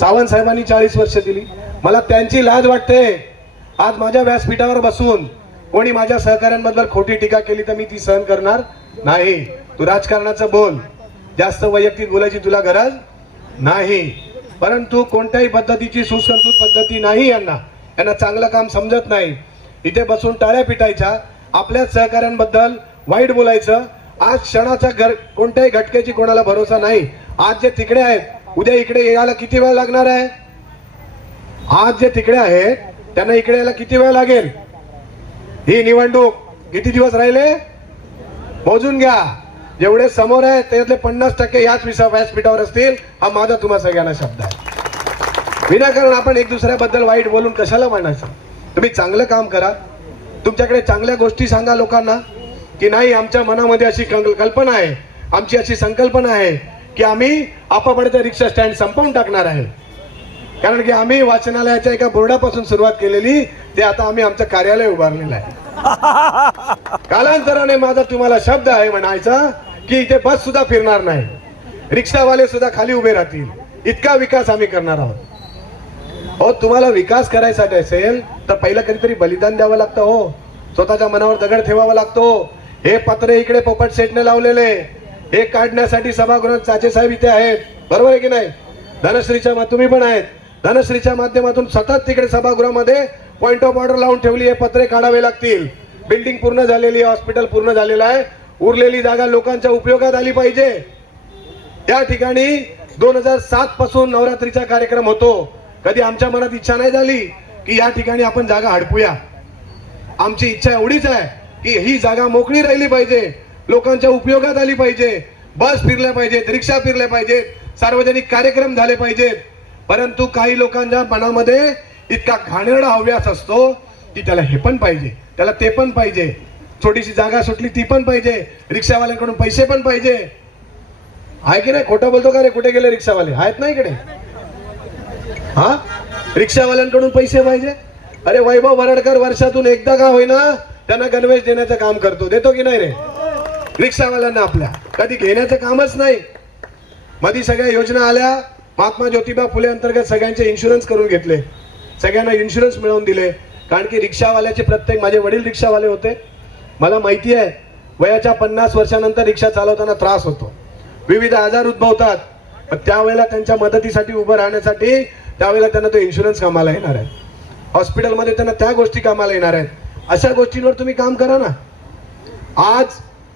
सावंत साहेबांनी 40 वर्ष दिली. मला त्यांची लाज वाटते. आज माझ्या व्यासपीठावर बसून कोणी माझ्या सहकाऱ्यांबद्दल खोटी टीका केली तर मी ती सहन करणार नाही. तू राजकारणाचं बोल, जास्त वैयक्तिक बोलायची तुला गरज नाही. परंतु कोणत्याही पद्धतीची सुसंस्कृत पद्धती नाही. यांना चांगलं काम समजत नाही. इथे बसून टाळ्या पिटायच्या, आपल्याच सहकाऱ्यांबद्दल वाईट बोलायचं. आज क्षणाचा कोणत्याही घटकेची कोणाला भरोसा नाही. आज जे तिकडे आहेत उद्या इकडे यायला किती वेळ लागणार आहे? आज जे तिकडे आहेत त्यांना इकडे यायला किती वेळ लागेल? ही निवडणूक किती दिवस राहिले मोजून घ्या. जेवढे समोर आहेत त्यातले 50% याच व्यासपीठावर असतील. हा माझा तुम्हा सगळ्यांना शब्द आहे. विनाकारण आपण एक दुसऱ्याबद्दल वाईट बोलून कशाला म्हणायचं? तुम्ही चांगलं काम करा. तुमच्याकडे चांगल्या गोष्टी सांगा लोकांना की नाही आमच्या मनामध्ये अशी कल्पना आहे, आमची अशी संकल्पना आहे की आम्ही आपापडीचा रिक्षा स्टँड संपवून टाकणार आहे. कारण की आम्ही वाचनालयाच्या एका बोर्डापासून सुरुवात केलेली ते आता आम्ही आमचं कार्यालय उभारलेलं आहे. कालांतराने माझा तुम्हाला शब्द आहे म्हणायचा की इथे बस सुद्धा फिरणार नाही, रिक्षावाले सुद्धा खाली उभे राहतील. इतका विकास आम्ही करणार आहोत. हो, तुम्हाला विकास करायसाठी असेल तर पहिलं कधीतरी बलिदान द्यावं लागतं. हो, स्वतःच्या मनावर दगड ठेवावा लागतो. हे पत्रे इकडे पोपट सेटने लावलेले हे काढण्यासाठी सभागृहात चाचे साहेब इथे आहेत, बरोबर आहे की नाही? धनश्रीच्या तुम्ही पण आहेत. धनश्रीच्या माध्यमातून सतत तिकडे सभागृहामध्ये पॉइंट ऑफ ऑर्डर लावून ठेवली. हे पत्रे काढावे लागतील. बिल्डिंग पूर्ण झालेली आहे, हॉस्पिटल पूर्ण झालेलं आहे. उरलेली जागा लोकांच्या उपयोगात आली पाहिजे. त्या ठिकाणी 2007 पासून नवरात्रीचा कार्यक्रम होतो. कधी आमच्या मनात इच्छा नाही झाली की या ठिकाणी आपण जागा हडपूया. आमची इच्छा एवढीच आहे की ही जागा मोकळी राहिली पाहिजे, लोकांच्या उपयोगात आली पाहिजे. बस फिरल्या पाहिजेत, रिक्षा फिरल्या पाहिजेत, सार्वजनिक कार्यक्रम झाले पाहिजेत. परंतु काही लोकांच्या मनामध्ये इतका घाणेरडा हव्यास असतो की त्याला हे पण पाहिजे, त्याला ते पण पाहिजे, छोटीशी जागा सुटली ती पण पाहिजे, रिक्षावाल्यांकडून पैसे पण पाहिजे. आहे की नाही? खोटं बोलतो का रे? कुठे गेले रिक्षावाले? आहेत ना इकडे? हा, रिक्षावाल्यांकडून पैसे पाहिजे. अरे वैभव बरडकर वर्षातून एकदा का होईना त्यांना गणवेश देण्याचं काम करतो. देतो की नाही रे? रिक्षावाल्यांना आपल्या कधी घेण्याचं कामच नाही. मध्ये सगळ्या योजना आल्या, महात्मा ज्योतिबा फुले अंतर्गत सगळ्यांचे इन्शुरन्स करून घेतले, सगळ्यांना इन्शुरन्स मिळवून दिले. कारण की रिक्षावाल्याचे प्रत्येक, माझे वडील रिक्षावाले होते, मला माहिती आहे वयाच्या 50 वर्षानंतर रिक्षा चालवताना त्रास होतो, विविध आजार उद्भवतात. पण त्यावेळेला त्यांच्या मदतीसाठी उभं राहण्यासाठी त्यावेळेला त्यांना तो इन्शुरन्स कामाला येणार आहे. हॉस्पिटलमध्ये त्यांना त्या गोष्टी कामाला येणार आहेत. अशा गोष्टींवर तुम्ही काम करा ना. आज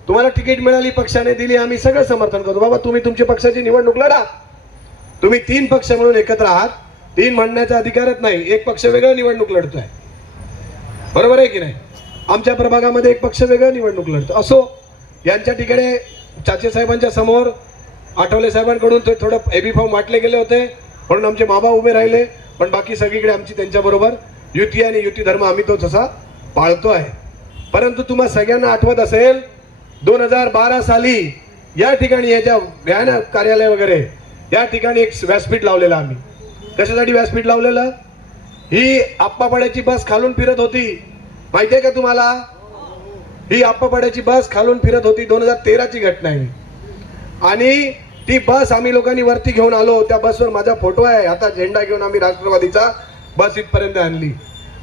तुम्हाला तिकीट मिळाली, पक्षाने दिली, आम्ही सगळं समर्थन करतो. बाबा तुम्ही तुमच्या पक्षाची निवडणूक लढा. तुम्ही 3 पक्ष म्हणून एकत्र आहात. 3 म्हणण्याचा अधिकारच नाही. एक पक्ष वेगळा निवडणूक लढतोय, बरोबर आहे की नाही? आमच्या प्रभागामध्ये एक पक्ष वेगळा निवडणूक लढतो. असो, यांच्या ठिकाणी चाचे साहेबांच्या समोर आठवले साहेबांकडून थोडं एबी फॉर्म वाटले गेले होते म्हणून आमचे माबा उभे राहिले. पण बाकी सगळीकडे आमची त्यांच्याबरोबर युती आणि युती धर्म आम्ही तो तसा पाळतो आहे. परंतु तुम्हाला सगळ्यांना आठवत असेल 2012 साली या ठिकाणी याच्या व्यान कार्यालय वगैरे या ठिकाणी एक व्यासपीठ लावलेलं आम्ही. कशासाठी व्यासपीठ लावलेलं? ही आप्पापाड्याची बस खालून फिरत होती, माहितीये का तुम्हाला? ही आप्पापाड्याची बस खालून फिरत होती. 2013ची घटना आहे. आणि ती बस आम्ही लोकांनी वरती घेऊन आलो. त्या बसवर माझा फोटो आहे. हातात झेंडा घेऊन आम्ही राष्ट्रवादीचा बस इथपर्यंत आणली.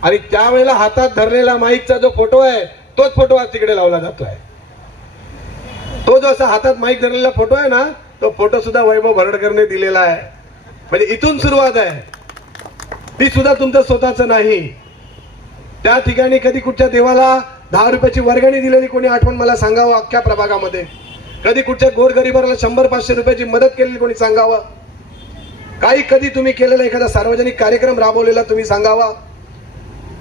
आणि त्यावेळेला हातात धरलेला माईकचा जो फोटो आहे तोच फोटो आज तिकडे लावला जातोय. तो जो असा हातात माईक धरलेला फोटो आहे ना, तो फोटो सुद्धा वैभव बरडकरने दिलेला आहे. म्हणजे इथून सुरुवात आहे, ती सुद्धा तुमचं स्वतःचं नाही. त्या ठिकाणी कधी कुठच्या देवाला 10 रुपयाची वर्गणी दिलेली कोणी आठवण मला सांगावं अख्ख्या प्रभागामध्ये. कधी कुठच्या गोरगरिबाला 100-500 रुपयाची मदत केलेली कोणी सांगावं. काही कधी तुम्ही केलेला एखादा सार्वजनिक कार्यक्रम राबवलेला तुम्ही सांगावा.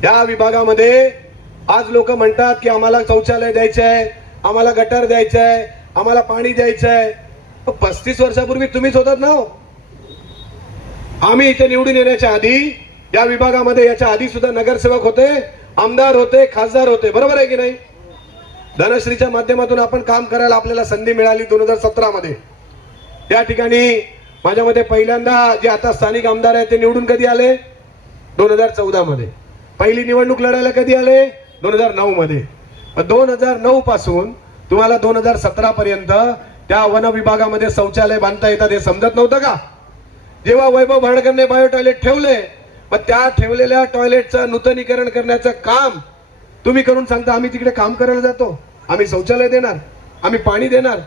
या विभागामध्ये आज लोक म्हणतात की आम्हाला शौचालय द्यायचं आहे, आम्हाला गटार द्यायचं आहे, आम्हाला पाणी द्यायचं आहे. 35 वर्षापूर्वी तुम्हीच होतात ना हो. आम्ही इथे निवडून येण्याच्या आधी या विभागामध्ये याच्या आधी सुद्धा नगरसेवक होते, आमदार होते, खासदार होते, बरोबर आहे की नाही? धनश्रीच्या माध्यमातून आपण काम करायला आपल्याला संधी मिळाली 2017 मध्ये. त्या ठिकाणी माझ्या मते पहिल्यांदा जे आता स्थानिक आमदार आहेत ते निवडून कधी आले? 2014 मध्ये. पहिली निवडणूक लढायला कधी आले? 2009 मध्ये. 2009 पासून तुम्हाला 2017 पर्यंत त्या वन विभागामध्ये शौचालय बांधता येतात हे समजत नव्हतं का? जेव्हा वैभव भरडकरने बायो टॉयलेट ठेवले, मग त्या ठेवलेल्या टॉयलेटचं नूतनीकरण करण्याचं काम तुम्ही करून सांगता आम्ही तिकडे काम करायला जातो, आम्ही शौचालय देणार, आम्ही पाणी देणार.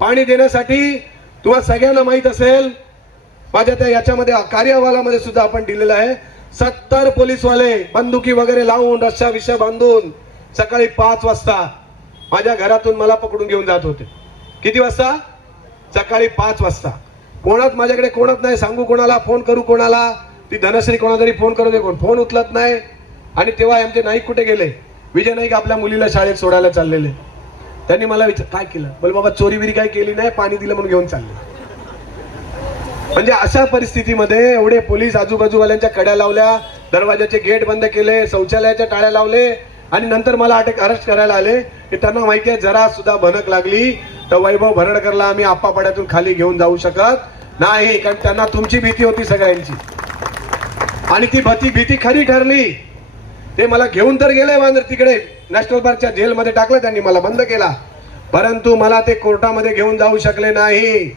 पाणी देण्यासाठी तुम्हाला सगळ्यांना माहित असेल, माझ्या त्या याच्यामध्ये कार्यवालामध्ये सुद्धा आपण दिलेलं आहे, 70 पोलीसवाले बंदुकी वगैरे लावून रस्सा विषय बांधून सकाळी 5 वाजता माझ्या घरातून मला पकडून घेऊन जात होते. किती वाजता? सकाळी 5 वाजता. कोणात माझ्याकडे कोणात नाही, सांगू कोणाला, फोन करू कोणाला, ती धनश्री कोणाला तरी फोन करू दे, कोण फोन उचलत नाही. आणि तेव्हा आमचे नाईक कुठे गेले? विजय नाईक आपल्या मुलीला शाळेत सोडायला चाललेले. त्यांनी मला काय केलं? बोल बाबा चोरी बिरी काय केली नाही, पाणी दिलं म्हणून घेऊन चालले. म्हणजे अशा परिस्थितीमध्ये एवढे पोलीस आजूबाजूवाल्यांच्या कड्या लावल्या, दरवाजाचे गेट बंद केले, शौचालयाच्या टाळ्या लावले आणि नंतर मला अरेस्ट करायला आले. की त्यांना माहिती आहे जरा सुद्धा भनक लागली तर वैभव भरडकरला आम्ही आप्पापाड्यातून खाली घेऊन जाऊ शकत नाही, कारण त्यांना तुमची भीती होती सगळ्यांची. आणि ती भीती खरी ठरली. ते मला घेऊन तर गेले वांद्र तिकडे नॅशनल पार्कच्या जेलमध्ये टाकलं त्यांनी, मला बंद केला, परंतु मला ते कोर्टामध्ये घेऊन जाऊ शकले नाही.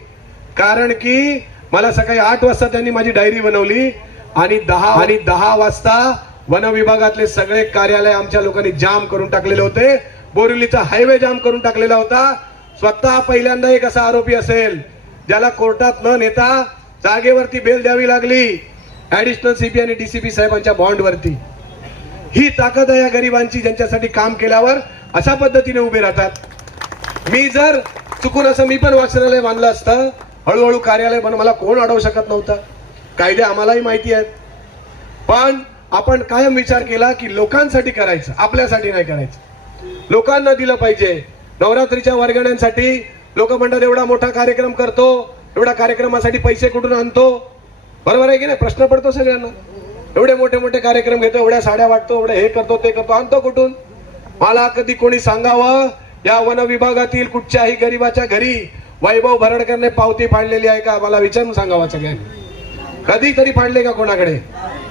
कारण की मला सकाळी 8 वाजता त्यांनी माझी डायरी बनवली आणि 10 वाजता वन विभागातले सगळे कार्यालय आमच्या लोकांनी जाम करून टाकलेले होते. बोरिवलीचा हायवे जाम करून टाकलेला होता. स्वतः पहिल्यांदा एक असा आरोपी असेल ज्याला कोर्टात न नेता जागेवरती बेल द्यावी लागली, ऍडिशनल सीपी आणि डीसीपी साहेबांच्या बॉन्डवरती. ही ताकद आहे या गरिबांची, ज्यांच्यासाठी काम केल्यावर अशा पद्धतीने उभे राहतात. मी जर चुकून असं मी पण वाचनालय बांधलं असतं, हळूहळू कार्यालय बनवून मला कोण अडवू शकत नव्हतं. कायदे आम्हालाही माहिती आहेत, पण आपण कायम विचार केला की लोकांसाठी करायचं, आपल्यासाठी नाही करायचं. लोकांना दिलं पाहिजे. नवरात्रीच्या वर्गण्यांसाठी लोक म्हणतात एवढा मोठा कार्यक्रम करतो, एवढ्या कार्यक्रमासाठी पैसे कुठून आणतो? बरोबर आहे की नाही? प्रश्न पडतो सगळ्यांना. एवढे मोठे मोठे कार्यक्रम घेतो, एवढ्या साड्या वाटतो, एवढे हे करतो ते करतो, आणतो कुठून? मला कधी कोणी सांगावं या वन विभागातील कुठच्याही गरीबाच्या घरी वैभव भरडकरने पावती फाडलेली आहे का? मला विचारून सांगावं सगळ्यांनी. कधीतरी फाडले का कोणाकडे?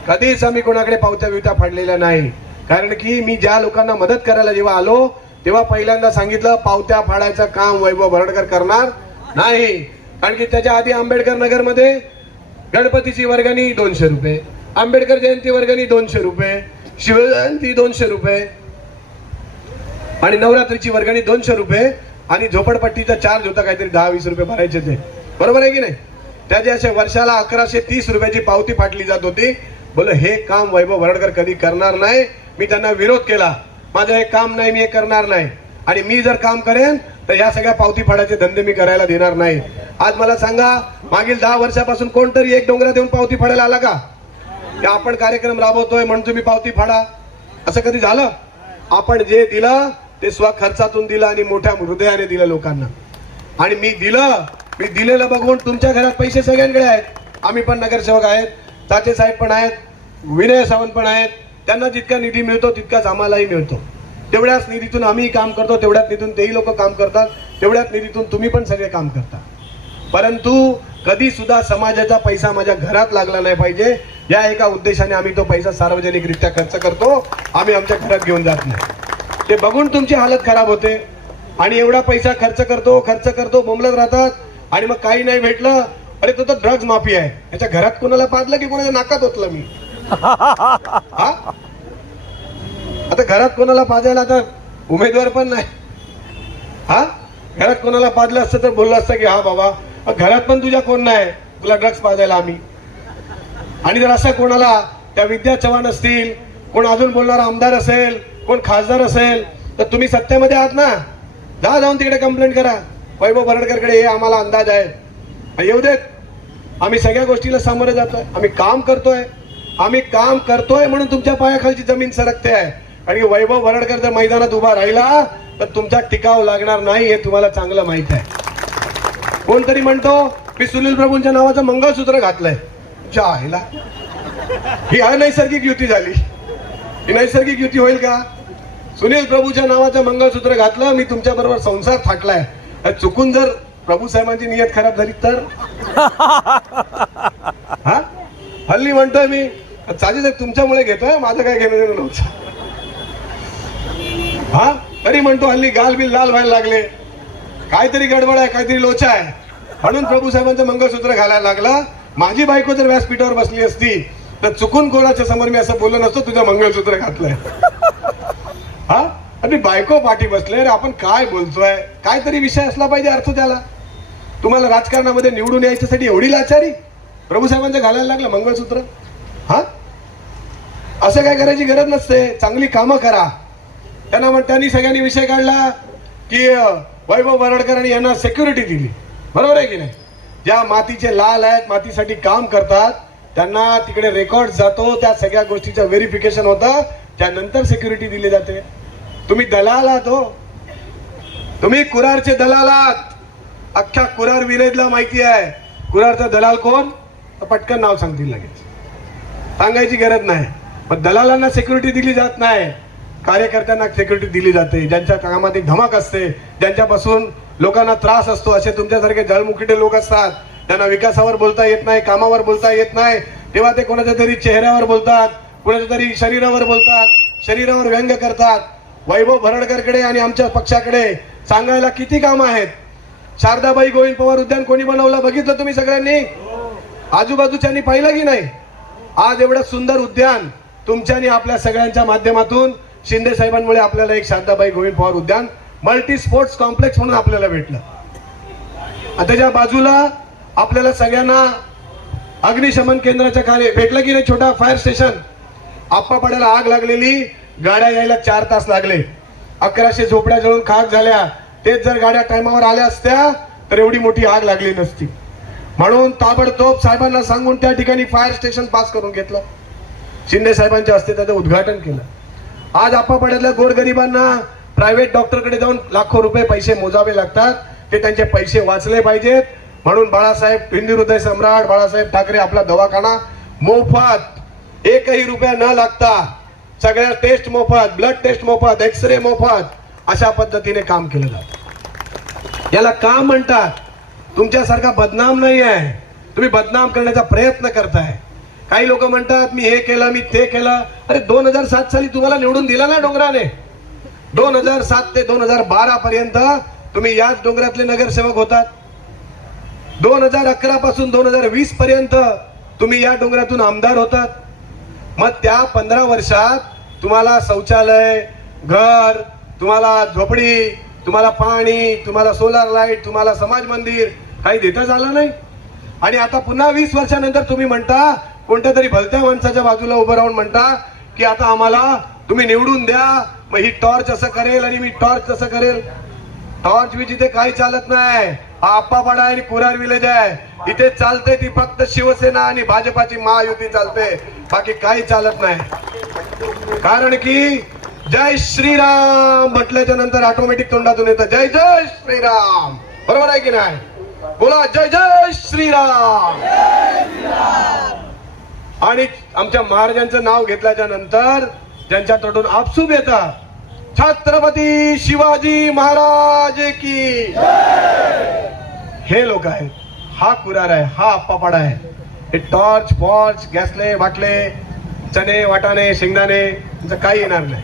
कधीच आम्ही कोणाकडे पावत्या बिवत्या फाडलेल्या नाही. कारण की मी ज्या लोकांना मदत करायला जेव्हा आलो तेव्हा पहिल्यांदा सांगितलं पावत्या फाडायचं काम वैभव भरडकर करणार नाही. कारण की त्याच्या आधी आंबेडकर नगर मध्ये गणपतीची वर्गणी 200 रुपये, आंबेडकर जयंती वर्गणी 200 रुपये, शिवजयंती 200 रुपये आणि नवरात्रीची वर्गणी 200 रुपये आणि झोपडपट्टीचा चार्ज होता काहीतरी 10-20 रुपये भरायचे ते. बरोबर आहे की नाही? त्याच्या अशा वर्षाला 1130 रुपयाची पावती फाटली जात होती. बोल हे काम वैभव भरडकर कधी करणार नाही. मी त्यांना विरोध केला, माझं हे काम नाही, मी हे करणार नाही. आणि मी जर काम करेन तर या सगळ्या पावती फाडायचे धंदे मी करायला देणार नाही. आज मला सांगा, मागील 10 वर्षापासून कोणतरी एक डोंगरात येऊन पावती फाडायला आला का? आपण कार्यक्रम राबवतोय म्हणून तुम्ही पावती फाडा, असं कधी झालं? आपण जे दिलं ते स्वखर्चातून दिलं आणि मोठ्या हृदयाने दिलं लोकांना. आणि मी दिलेलं बघून तुमच्या घरात पैसे सगळ्यांकडे आहेत. आम्ही पण नगरसेवक आहेत, ताचे साहेब पण आहेत, विनय सावंत पण आहेत. त्यांना जितका निधी मिळतो तितकाच आम्हालाही मिळतो. तेवढ्याच निधीतून आम्ही काम करतो, तेवढ्याच निधीतून तेही लोक काम करतात, तेवढ्याच निधीतून तुम्ही पण सगळे काम करता. परंतु कधी सुद्धा समाजाचा पैसा माझ्या घरात लागला नाही पाहिजे या एका उद्देशाने आम्ही तो पैसा सार्वजनिकरित्या खर्च करतो. आम्ही आमच्या घरात घेऊन जात नाही. ते बघून तुमची हालत खराब होते. आणि एवढा पैसा खर्च करतो बोंबलत राहतात. आणि मग काही नाही भेटलं, अरे तो तर ड्रग्ज माफी आहे, याच्या घरात कोणाला पाजलं की कोणाच्या नाकात होतलं मी. हा, आता घरात कोणाला पाजायला तर उमेदवार पण नाही. हा, घरात कोणाला पाजलं असतं तर बोललं असतं की हा बाबा घरात पण तुझ्या कोण नाही, तुला ड्रग्ज पाजायला आम्ही. आणि जर असं कोणाला त्या विद्या चव्हाण असतील, कोण अजून बोलणारा आमदार असेल, कोण खासदार असेल, तर तुम्ही सत्तेमध्ये आहात ना, जाऊन तिकडे कंप्लेंट करा वैभव भरडकरकडे, हे आम्हाला अंदाज आहे. येऊ देत, आम्ही सगळ्या गोष्टीला सामोरे जातोय. आम्ही काम करतोय म्हणून तुमच्या पायाखालची जमीन सरकते आहे. आणि वैभव भरडकर जर मैदानात उभा राहिला तर तुमचा टिकाव लागणार नाही, हे तुम्हाला चांगलं माहित आहे. कोणतरी म्हणतो मी सुनील प्रभूंच्या नावाचं मंगळसूत्र घातलंय. आईला ही अनैसर्गिक युती झाली. ही नैसर्गिक युती होईल का? सुनील प्रभूच्या नावाचं मंगळसूत्र घातलं, मी तुमच्या बरोबर संसार थाटलाय. चुकून जर प्रभू साहेबांची नियत खराब झाली तर हा हल्ली म्हणतोय मी साजिद तुमच्यामुळे घेतोय, माझं काय घेणं देणं नव्हतं. हा तरी म्हणतो हल्ली गाल बिल लाल व्हायला लागले, काहीतरी गडबड आहे, काहीतरी लोचा आहे, म्हणून प्रभू साहेबांचं मंगळसूत्र घालायला लागलं. माझी बायको जर व्यासपीठावर बसली असती तर चुकून कोणाच्या समोर मी असं बोललो नसतो तुझं मंगळसूत्र घातलंय. हा आणि बायको पाठी बसले, आपण काय बोलतोय, काहीतरी विषय असला पाहिजे अर्थ त्याला. तुम्हाला राजकारणामध्ये निवडून यायच्यासाठी एवढी लाचारी? प्रभू साहेबांचं घालायला लागलं मंगळसूत्र. हा असं काय करायची गरज नसते, चांगली कामं करा. त्यांनी सगळ्यांनी विषय काढला की वैभव बरडकरांनी यांना सिक्युरिटी दिली, बरोबर आहे की नाही? ज्या मातीचे लाल आहेत, मातीसाठी काम करतात, त्यांना तिकडे रेकॉर्ड जातो, त्या सगळ्या गोष्टीचं व्हेरिफिकेशन होतं, त्यानंतर सिक्युरिटी दिली जाते. तुम्ही दलाल आहात हो, तुम्ही कुरारचे दलाल आहात. अख्ख्या कुरार विलेजला माहिती आहे कुरारचा दलाल कोण, पटकन नाव सांगतील लगेच, सांगायची गरज नाही. पण दलालांना सिक्युरिटी दिली जात नाही, कार्यकर्त्यांना सिक्युरिटी दिली जाते. ज्यांच्या कामात एक धमक असते, ज्यांच्यापासून लोकांना त्रास असतो, असे तुमच्यासारखे जळमुखीटे लोक असतात, त्यांना विकासावर बोलता येत नाही, कामावर बोलता येत नाही, तेव्हा ते कोणाच्या तरी चेहऱ्यावर बोलतात, कोणाच्या तरी शरीरावर बोलतात, शरीरावर व्यंग करतात. वैभव भरडकरकडे आणि आमच्या पक्षाकडे सांगायला किती कामं आहेत. शारदाबाई गोविंद पवार उद्यान कोणी बनवलं बघितलं तुम्ही सगळ्यांनी? आजूबाजूच्यांनी पाहिलं की नाही? आज एवढं सुंदर उद्यान तुमच्यानी आपल्या सगळ्यांच्या माध्यमातून शिंदे साहेबांमुळे आपल्याला एक शारदाबाई गोविंद पवार उद्यान मल्टी स्पोर्ट्स कॉम्प्लेक्स म्हणून आपल्याला भेटलं. त्याच्या बाजूला आपल्याला सगळ्यांना अग्निशमन केंद्राच्या खाली भेटलं की नाही, छोटा फायर स्टेशन. आप्पापाड्याला आग लागलेली, गाड्या यायला 4 तास लागले, 1100 झोपड्या जळून खाक झाल्या. तेच जर गाड्या टायमावर आल्या असत्या तर एवढी मोठी आग लागली नसती. म्हणून ताबडतोब साहेबांना सांगून त्या ठिकाणी फायर स्टेशन पास करून घेतलं. शिंदे साहेबांच्या हस्ते त्याचं उद्घाटन केलं. आज आप्पापाड्यातल्या गोरगरिबांना प्रायव्हेट डॉक्टरकडे जाऊन लाखो रुपये पैसे मोजावे लागतात, ते त्यांचे पैसे वाचले पाहिजेत. म्हणून बाळासाहेब हिंदी हृदय सम्राट बाळासाहेब ठाकरे आपला दवाखाना मोफत, 1ही रुपया न लागता, सगळ्या टेस्ट मोफत, ब्लड टेस्ट मोफत, एक्सरे मोफत, अशा पद्धतीने काम केलं जातं. याला काम म्हणतात. तुमच्यासारखा बदनाम नाही आहे, तुम्ही बदनाम करण्याचा प्रयत्न करताय. काही लोक म्हणतात मी हे केलं, मी ते केलं. अरे 2007 साली तुम्हाला निवडून दिला ना डोंगराने. 2007 ते 2012 पर्यंत तुम्ही याच डोंगरातले नगरसेवक होतात. 2011 पासून 2020 पर्यंत तुम्ही या डोंगरातून आमदार होतात. मग त्या 15 वर्षात तुम्हाला शौचालय, घर, तुम्हाला झोपडी, तुम्हाला पाणी, तुम्हाला सोलार लाईट, तुम्हाला समाज मंदिर काही देताच आलं नाही. आणि आता पुन्हा 20 वर्षानंतर तुम्ही म्हणता, कोणत्या तरी भलत्या माणसाच्या बाजूला उभं राहून म्हणता की आता आम्हाला तुम्ही निवडून द्या, मग ही टॉर्च असं करेल आणि मी टॉर्च तसं करेल. टॉर्च बी जिथे काही चालत नाही. हा आप्पापाडा आणि कुरार विलेज आहे, इथे चालते ती फक्त शिवसेना आणि भाजपाची महायुती चालते, बाकी काही चालत नाही. कारण की जय श्रीराम म्हटल्याच्या नंतर ऑटोमॅटिक तोंडातून येतं जय जय श्रीराम, बरोबर आहे की नाही? बोला जय जय श्रीराम. आणि आमच्या महाराजांचं नाव घेतल्याच्या नंतर ज्यांच्या तोंडून आपसूक येतात, छत्रपती शिवाजी महाराज की, हे लोक आहेत. हा कुरार आहे, हा आप्पापाडा आहे. हे टॉर्च फॉर्च गॅसले बाटले, चणे वाटाणे शेंगदाणे तुमचं काही येणार नाही.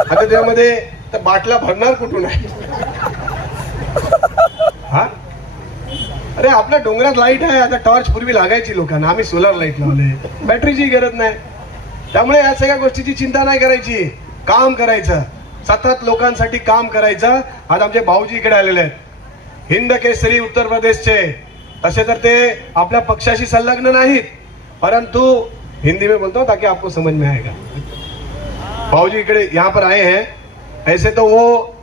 आता त्यामध्ये तर बाटला भरणार कुठून आहे? हा अरे आपल्या डोंगरात लाईट आहे. आता टॉर्च पूर्वी लागायची लोकांना, आम्ही सोलर लाईट लावले, बॅटरीची गरज नाही. त्यामुळे या सगळ्या गोष्टीची चिंता नाही करायची, काम करायचं, सतत लोकांसाठी काम करायचं. आज आमचे भाऊजी इकडे आलेले आहेत, हिंद केसरी उत्तर प्रदेशचे. तसे तर ते आपल्या पक्षाशी संलग्न नाहीत, परंतु हिंदी में बोलता हूं ताकि आपको समझ में आएगा. भाऊजी इकडे यहाँ पर आए हैं. ऐसे तो वो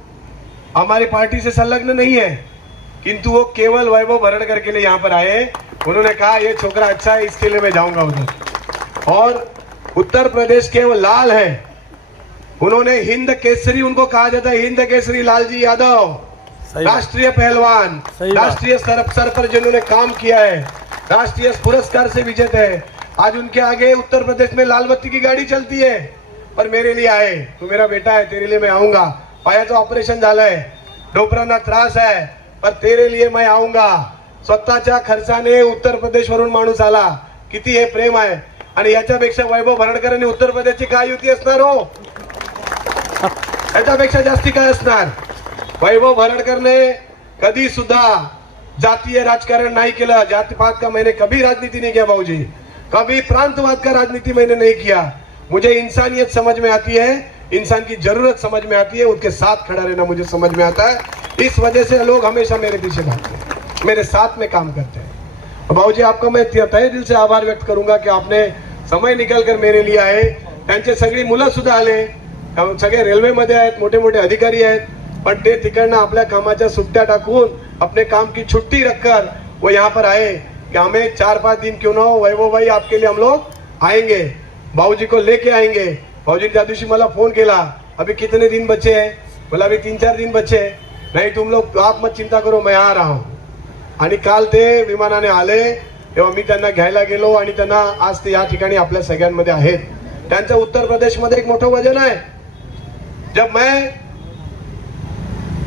हमारी पार्टी से संलग्न नहीं है, किंतु वो केवल वैभव भरड़कर के लिए यहाँ पर आए. उन्होंने कहा ये छोकरा अच्छा है, इसके लिए मैं जाऊंगा उधर. और उत्तर प्रदेश के वो लाल है, उन्होंने हिंद केसरी, उनको कहा जाता है हिंद केसरी लालजी यादव. सही बात। राष्ट्रीय पहलवान, सही बात। राष्ट्रीय स्तर पर जिन्होंने काम किया है, राष्ट्रीय पुरस्कार से विजेता है, आज उनके आगे उत्तर प्रदेश में लाल बत्ती की गाड़ी चलती है। पर मेरे लिए आए, तू मेरा बेटा है, तेरे लिए मैं आऊंगा, पायाचं ऑपरेशन झालंय, डोपरांना त्रास आहे, पर तेरे लिए मैं आऊंगा. स्वतःच्या खर्चाने उत्तर प्रदेश वरून माणूस आला. किती हे प्रेम आहे. आणि याच्यापेक्षा वैभव भरडकरांनी उत्तर प्रदेशची काय युती असणार हो, याच्यापेक्षा जास्ती काय असणार. वैभव भरडकरने कधी सुद्धा जातीय राजकारण नहीं किया, जातिपात का मैंने कभी राजनीति नहीं किया बाबूजी, कभी प्रांतवाद का राजनीति मैंने नहीं किया. मुझे इंसानियत समझ में आती है, इंसान की जरूरत समझ में आती है, उसके साथ खड़ा रहना मुझे समझ में आता है. इस वजह से लोग हमेशा मेरे पीछे भागते हैं, मेरे साथ में काम करते हैं. बाबूजी आपका मैं तहे दिल से आभार व्यक्त करूंगा कि आपने समय निकाल कर मेरे लिए आए. त्यांचे सगळी मुलं सुद्धा आले, सगळे रेल्वेमध्ये आहेत, मोठे मोठे अधिकारी आहेत, पण ते तिकडनं आपल्या कामाच्या सुट्ट्या टाकून अपने काम की छुट्टी रखकर वो यहाँ पर आए कि हमें 4-5 दिन क्यों ना हो वैभव भाई, आपके लिए हम लोग आएंगे, बाबूजी को लेके आएंगे. बाबूजी त्या दिवशी मला फोन केला, अभी कितने दिन बचे हैं, बोला अभी 3-4 दिन बचे, नहीं तुम लोग आप मत चिंता करो, मैं आ रहा हूँ. आणि काल ते विमानाने आले तेव्हा मी त्यांना घ्यायला गेलो आणि त्यांना आज ते या ठिकाणी आपल्या सगळ्यांमध्ये आहेत. त्यांचं उत्तर प्रदेशमध्ये एक मोठं वजन आहे. जब मैं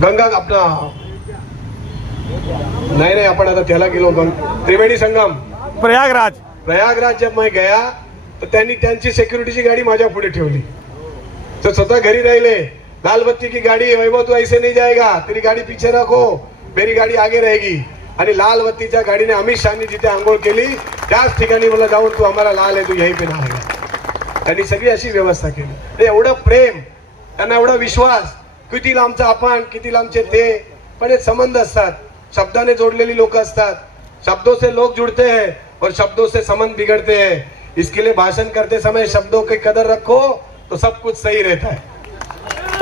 गंगा अपना नहीं अपन आता त्याला गेलो, त्रिवेणी संगम प्रयागराज जब मैं गया तर त्यांनी त्यांची सिक्युरिटीची गाडी माझ्या पुढे ठेवली. तो स्वतः घरी राहिले, लाल बत्ती की गाड़ी, वैभव तू ऐसे नहीं जाएगा, तेरी गाड़ी पीछे रखो, मेरी गाड़ी आगे रहेगी. आणि लाल बत्तीच्या गाडीने अमित शहानी जिथे आंघोळ केली त्याच ठिकाणी मला जाऊन तू हमारा लाल है तू यही पे नहाएगा. त्यांनी सगळी अशी व्यवस्था केली. एवढं प्रेम, त्यांना एवढा विश्वास, किती लांबचा आपण, किती लांबचे ते, पण हे संबंध असतात, शब्दाने जोडलेली लोक असतात. शब्दों से लोग जुड़ते हैं और शब्दों से संबंध बिगड़ते हैं. इसके लिए भाषण करते समय शब्दों की कदर रखो तो सब कुछ सही रहता है.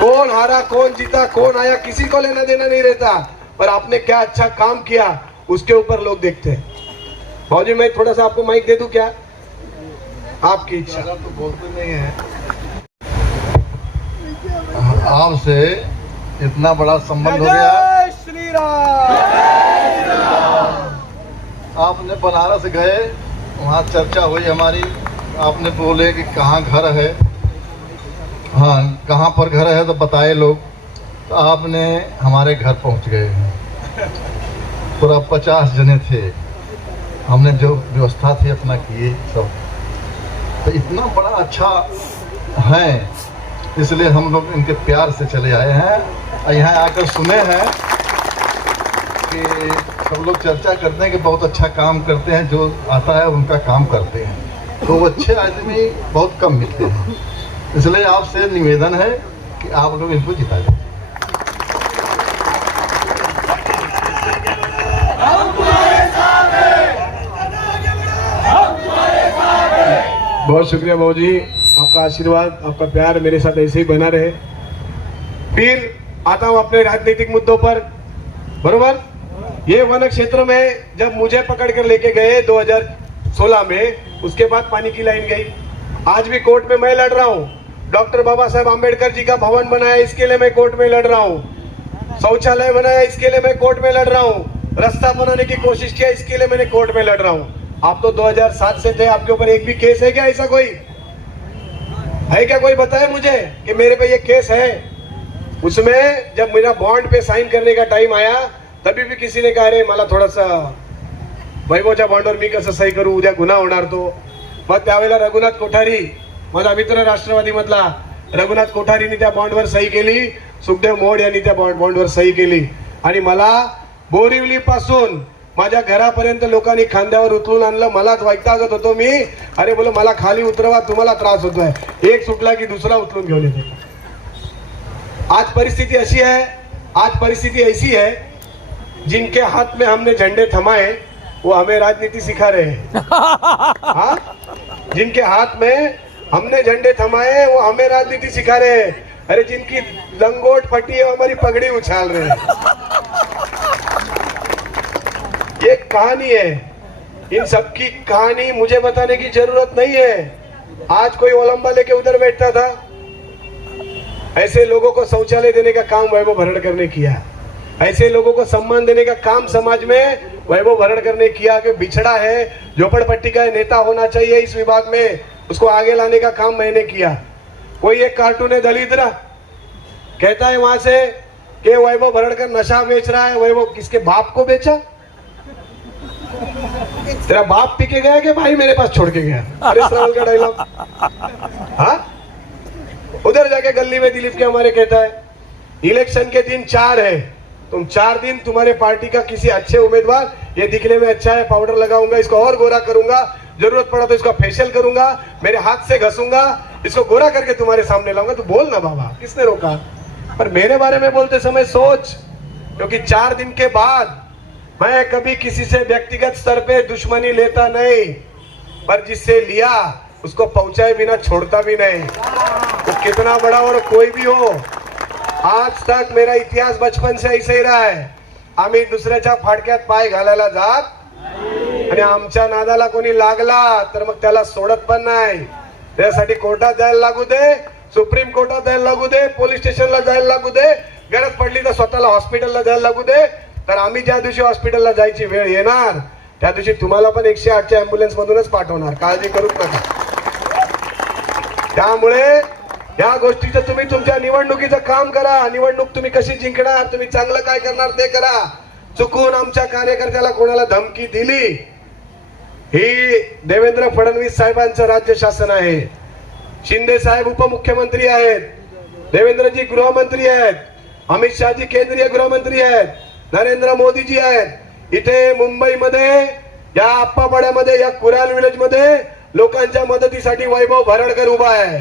कौन हारा, कौन जीता, कौन आया, किसी को लेना देना नहीं रहता, पर आपने क्या अच्छा काम किया उसके ऊपर लोग देखते हैं. भाजी मैं थोड़ा सा आपको माइक दे दूं क्या, आपकी इच्छा. तो बोलते नहीं है, आपसे इतना बड़ा संबंध हो गया. श्री राम. आपने बनारस गए, वहाँ चर्चा हुई हमारी, आपने बोले कि कहाँ घर है, हाँ कहाँ पर घर है तो बताए लोग, तो आपने हमारे घर पहुँच गए. पूरा 50 जने थे, हमने जो व्यवस्था थी अपना किए सब. तो इतना बड़ा अच्छा है, इसलिए हम लोग इनके प्यार से चले आए हैं. यहाँ आकर सुने हैं कि सब लोग चर्चा करते हैं कि बहुत अच्छा काम करते हैं, जो आता है उनका काम करते हैं, तो वो अच्छे आदमी बहुत कम मिलते हैं. इसलिए आपसे निवेदन है कि आप लोग इनको जिता दें. बहुत शुक्रिया बाबू जी, आपका आशीर्वाद, आपका प्यार मेरे साथ ऐसे ही बना रहे. फिर आता हूं अपने राजनीतिक मुद्दों पर. बरोबर, ये वन क्षेत्र में जब मुझे पकड़ कर लेके गए 2016 में, उसके बाद पानी की लाइन गई. आज भी कोर्ट में मैं लड़ रहा हूँ. डॉक्टर बाबा साहेब आम्बेडकर जी का भवन बनाया, इसके लिए मैं कोर्ट में लड़ रहा हूँ. शौचालय बनाया, इसके लिए मैं कोर्ट में लड़ रहा हूँ. रास्ता बनाने की कोशिश किया, इसके लिए मैंने कोर्ट में लड़ रहा हूँ. आप तो 2007 से थे, आपके ऊपर एक भी केस है क्या, ऐसा कोई है क्या, कोई बताए मुझे कि मेरे पे ये केस है. उसमें जब मेरा बॉन्ड पे साइन करने का टाइम आया तभी भी किसी ने कहा रे मला थोडासा वैभवच्या बॉन्डवर मी कसं सही करू, उद्या गुन्हा होणार तो. मग त्यावेळेला रघुनाथ कोठारी, माझा मित्र राष्ट्रवादी मधला रघुनाथ कोठारीने त्या बॉन्डवर सही केली, सुखदेव मोड यांनी त्या बॉन्डवर सही केली. आणि मला बोरिवली पासून माझ्या घरापर्यंत लोकांनी खांद्यावर उचलून आणलं. मलाच वैतागत होतो मी, अरे बोलो मला खाली उतरवा, तुम्हाला त्रास होतोय. एक सुटला की दुसरा उचलून घेऊन येतो. आज परिस्थिति ऐसी है, आज परिस्थिति ऐसी है, जिनके हाथ में हमने झंडे थमाए वो हमें राजनीति सिखा रहे हैं. हाँ, जिनके हाथ में हमने झंडे थमाए वो हमें राजनीति सिखा रहे हैं. अरे जिनकी लंगोट फटी है हमारी पगड़ी उछाल रहे हैं. ये कहानी है, इन सबकी कहानी मुझे बताने की जरूरत नहीं है. आज कोई ओलंबा लेके उधर बैठता था, ऐसे लोगों को शौचालय देने का काम वैभव भरड़कर ने किया. ऐसे लोगों को सम्मान देने का काम समाज में वैभव भरड़कर ने किया कि बिछड़ा है, झोपड़पट्टी का नेता होना चाहिए इस विभाग में, उसको आगे लाने का काम मैंने किया। कोई एक कार्टून है दलित ना, कहता है वहां से कि वैभव भरड़कर नशा बेच रहा है। वैभव किसके बाप को बेचा? तेरा बाप पी के गया कि भाई मेरे पास छोड़ के गया? अरे रावल का डायलॉग। हाँ, उधर जाके गली में दिलीप के हमारे कहता है इलेक्शन के दिन 4 है, तुम 4 दिन तुम्हारे पार्टी का किसी अच्छे उम्मीदवार, ये दिखने में अच्छा है, पाउडर लगाऊंगा, इसको और गोरा करूंगा, जरूरत पड़ा तो इसका फेशियल करूंगा, मेरे हाथ से घसूंगा, इसको गोरा करके तुम्हारे सामने लाऊंगा। तो बोल ना बाबा, किसने रोका? पर मेरे बारे में बोलते समय सोच, क्योंकि 4 दिन के बाद मैं कभी किसी से व्यक्तिगत स्तर पे दुश्मनी लेता नहीं, पर जिससे लिया उसको पहुंचाए बिना छोड़ता भी नहीं। तो कितना बड़ा और कोई भी हो, आज तक मेरा इतिहास बचपन से ऐसे ही रहा आहे। आम्ही दुसऱ्याच्या फाडक्यात पाय घालायला जात आणि आमच्या नादाला कोणी लागला तर मग त्याला सोडत पण नाही। त्यासाठी कोर्टात जायला लागू दे, सुप्रीम कोर्टात जायला लागू दे, पोलीस स्टेशनला जायला लागू दे, गरज पडली तर स्वतःला हॉस्पिटलला जायला लागू दे, तर आम्ही ज्या दिवशी हॉस्पिटलला जायची वेळ येणार त्या दिवशी तुम्हाला पण 108च्या ॲम्ब्युलन्स मधूनच पाठवणार, काळजी करूच नका। त्यामुळे या गोष्टीचं तुम्ही तुमच्या निवडणुकीचं काम करा। निवडणूक तुम्ही कशी जिंकणार, तुम्ही चांगलं काय करणार ते करा। चुकून आमच्या कार्यकर्त्याला कोणाला धमकी दिली, ही देवेंद्र फडणवीस साहेबांचं राज्य शासन आहे। शिंदे साहेब उपमुख्यमंत्री आहेत, देवेंद्रजी गृहमंत्री आहेत, अमित शहाजी केंद्रीय गृहमंत्री आहेत, नरेंद्र मोदीजी आहेत। इथे मुंबईमध्ये या आप्पापाड्यामध्ये, या कुराल विलेज मध्ये लोकांच्या मदतीसाठी वैभव भरडकर उभा आहे।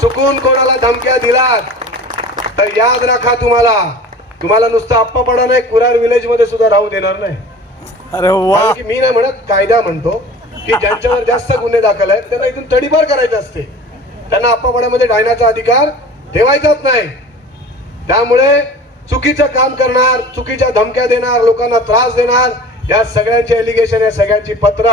चुकून कोणाला धमक्या दिलात तर याद राखा, तुम्हाला नुसतं आप्पापाडा नाही, कुराल विलेज मध्ये सुद्धा राहू देणार नाही। अरे वाह, की मी नाही म्हणत, कायदा म्हणतो की ज्यांच्यावर जास्त गुन्हे दाखल आहेत त्यांना इथून तडीपार करायचं असते, त्यांना आप्पापाड्यामध्ये डायनाचा अधिकार ठेवायचाच नाही। त्यामुळे चुकीचं काम करणार, चुकीच्या धमक्या देणार, लोकांना त्रास देणार, या सगळ्यांचे एलिगेशन, या सगळ्यांची पत्र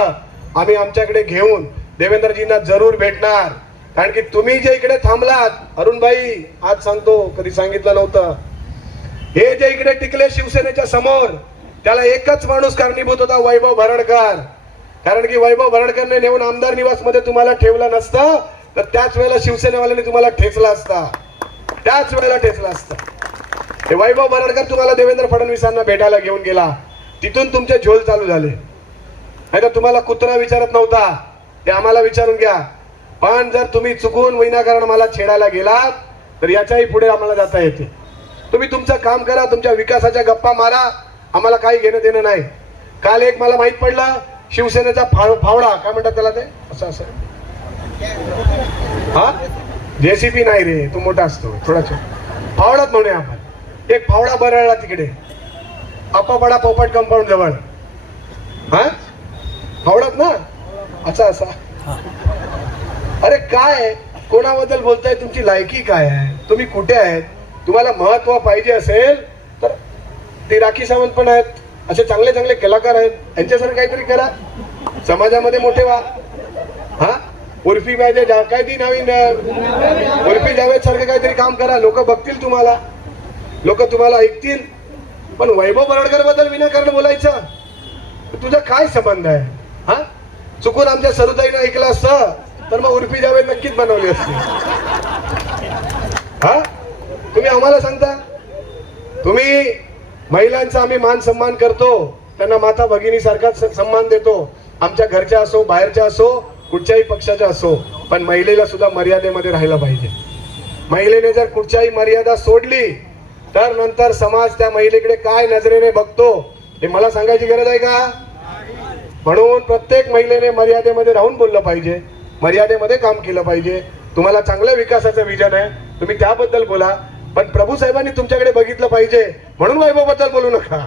आम्ही आमच्याकडे घेऊन देवेंद्रजींना जरूर भेटणार। कारण की तुम्ही जे इकडे थांबलात, अरुणभाई आज सांगतो, कधी सांगितलं नव्हतं, हे जे इकडे टिकले शिवसेनेच्या समोर, त्याला एकच माणूस कारणीभूत होता, वैभव भरडकर। कारण की वैभव भरडकरने नेऊन आमदार निवास मध्ये तुम्हाला ठेवलं नसतं तर त्याच वेळेला शिवसेनेवाल्यांनी तुम्हाला ठेचला असता, त्याच वेळेला ठेचला असता। हे वैभव भरडकर तुम्हाला देवेंद्र फडणवीसांना भेटायला घेऊन गेला, तिथून तुमचे झोल चालू झाले। नाही तर तुम्हाला कुत्रा विचारत नव्हता, ते आम्हाला विचारून घ्या। पण जर तुम्ही चुकून विनाकारण मला छेडायला गेलात तर याच्याही पुढे आम्हाला जाता येते। तुम्ही तुमचं काम करा, तुमच्या विकासाच्या गप्पा मारा, आम्हाला काही घेणं देणं नाही। काल एक मला माहित पडलं, शिवसेनेचा फावडा, काय म्हणतात त्याला, ते असं असं, हा जेसीबी नाही रे, तो मोठा असतो, थोडा फावडाच म्हणूया आपण। एक फावडा बरळला तिकडे आप्पापाडा पोपट कंपाऊंड जवळ, हा फावडाच ना, असा असा। अरे काय, कोणाबद्दल बोलताय, तुमची लायकी काय आहे, तुम्ही कुठे आहेत? तुम्हाला महत्व पाहिजे असेल तर ते राखी सावंत पण आहेत, असे चांगले चांगले कलाकार आहेत, यांच्यासारखं काहीतरी करा, समाजामध्ये मोठे व्हा। हा उर्फी पाहिजे, काय ती नवीन उर्फी जावेद सारखं काहीतरी काम करा, लोक बघतील तुम्हाला, लोक तुम्हाला ऐकतील। पण वैभव भरडकर बद्दल विनाकारण बोलायचं, तुझा काय संबंध आहे? हा चुकून आमच्या सरुताईनं ऐकलं असतं तर मग उर्फी जावेद नक्कीच बनवली असती। हा तुम्ही आम्हाला सांगता, तुम्ही महिलांचा आम्ही मान सन्मान करतो, त्यांना माता भगिनी सारखा सन्मान देतो, आमच्या घरच्या असो, बाहेरच्या असो, कुठच्याही पक्षाच्या असो, पण महिलेला सुद्धा मर्यादेमध्ये राहायला पाहिजे। महिलेने जर कुठच्याही मर्यादा सोडली तर नंतर समाज त्या महिलेकडे काय नजरेने बघतो हे मला सांगायची गरज आहे का? म्हणून प्रत्येक महिलेने मर्यादेमध्ये राहून बोललं पाहिजे, मर्यादेमध्ये काम केलं पाहिजे। तुम्हाला चांगल्या विकासाचं विजन आहे, तुम्ही त्याबद्दल बोला, पण प्रभू साहेबांनी तुमच्याकडे बघितलं पाहिजे म्हणून वैभव बद्दल बोलू नका।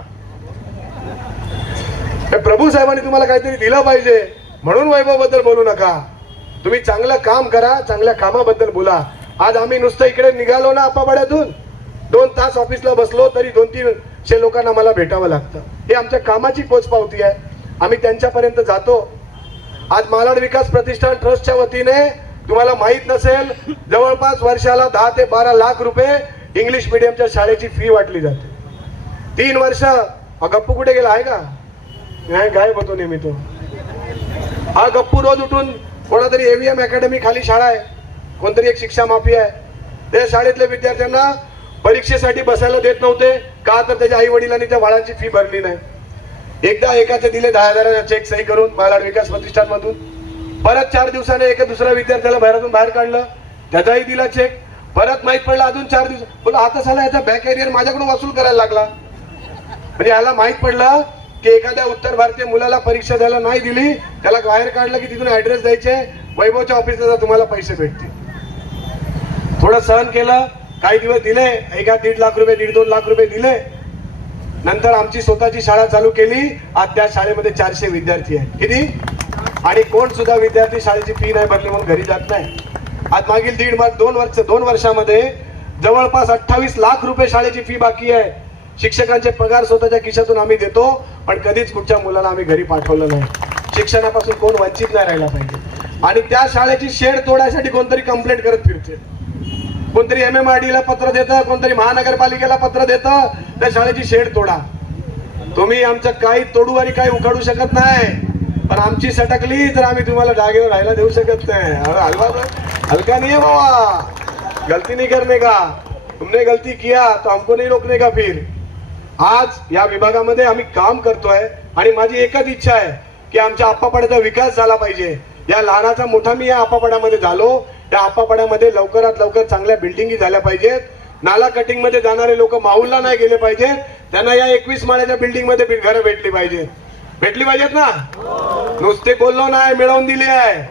प्रभू साहेबांनी तुम्हाला काहीतरी दिलं पाहिजे म्हणून वैभव बद्दल बोलू नका। तुम्ही चांगलं काम करा, चांगल्या कामाबद्दल बोला। आज आम्ही नुसतं इकडे निघालो ना आप्पापाड्यातून, 2 तास ऑफिसला बसलो तरी 200-300 लोकांना मला भेटावं लागतं। हे आमच्या कामाची पोचपावती आहे, आम्ही त्यांच्यापर्यंत जातो। आज मालाड विकास प्रतिष्ठान ट्रस्टच्या वतीने तुम्हाला माहित नसेल, जवळपास वर्षाला 10 ते 12 लाख रुपये इंग्लिश मीडियमच्या शाळेची फी वाटली जाते। 3 वर्ष गप्पू कुठे गेला आहे का? नाही, गायब होतो नेहमी तो. हा गप्पू रोज उठून कोणातरी एव्हीएम अकॅडमी खाली शाळा आहे, कोणतरी एक शिक्षा माफी आहे, त्या शाळेतल्या विद्यार्थ्यांना परीक्षेसाठी बसायला देत नव्हते का? तर त्याच्या आई वडिलांनी त्या बाळांची फी भरली नाही. एकदा एकाचे दिले 10,000 चेक सही करून बालवाड विकास प्रतिष्ठान मधून. परत 4 दिवसाने एका दुसऱ्या विद्यार्थ्याला बाहेरून बाहेर काढलं, त्याचाही दिला चेक. परत माहित पडलं अजून 4 दिवस, बोला आता साला याचा बॅक एरियर माझ्याकडून वसूल करायला लागला. म्हणजे याला माहित पडलं की एखाद्या उत्तर भारतीय मुलाला परीक्षा द्यायला नाही दिली, त्याला बाहेर काढलं की तिथून ऍड्रेस द्यायचे, वैभवच्या ऑफिसला तुम्हाला पैसे भेटतील. थोडं सहन केलं, काही दिवस दिले, 1.5 लाख रुपये 1.5-2 लाख रुपये दिले. नंतर आमची स्वतःची शाळा चालू केली. आज त्या शाळेमध्ये 400 विद्यार्थी आहेत. किती? आणि कोण सुद्धा विद्यार्थी शाळेची फी नाही भरली म्हणून घरी जात नाही. आज मागील 2 वर्षामध्ये जवळपास 28 लाख रुपये शाळेची फी बाकी आहे. शिक्षकांचे पगार स्वतःच्या खिशातून आम्ही देतो, पण कधीच कुठच्या मुलाला आम्ही घरी पाठवलं नाही. शिक्षणापासून कोण वंचित नाही राहिला पाहिजे. आणि त्या शाळेची शेड तोडायसाठी कोणतरी कंप्लेंट करत फिरते, कोणतरी MMRD ला पत्र देतं, कोणतरी महानगरपालिकेला पत्र देतं, त्या शाळेची शेड तोडा. तुम्ही आमचं काही तोडू आणि काही उखाडू शकत नाही, पण आमची सटकली तर आम्ही तुम्हाला जागेवर राहायला देऊ शकत नाही. हलका नहीं है बाबा, गलती नहीं करने का. तुमने गलती किया तो हमको नहीं रोकने का. फिर आज या विभागामध्ये आम्ही काम करतोय आणि माझी एकच इच्छा आहे की आमच्या आप्पापाड्याचा विकास झाला पाहिजे. या लहानाचा मोठा मी या आप्पापाड्यामध्ये झालो. या आप्पापाड्यामध्ये लवकरात लवकर चांगल्या बिल्डिंगी झाल्या पाहिजेत. नाला कटिंग मध्ये जाणारे लोक माहुलला नाही गेले पाहिजेत. त्यांना या 21 माळ्याच्या बिल्डिंग मध्ये घरं भेटली पाहिजेत. भेटली पाहिजेत ना? नुसते बोललो नाही, मिळवून दिली आहे.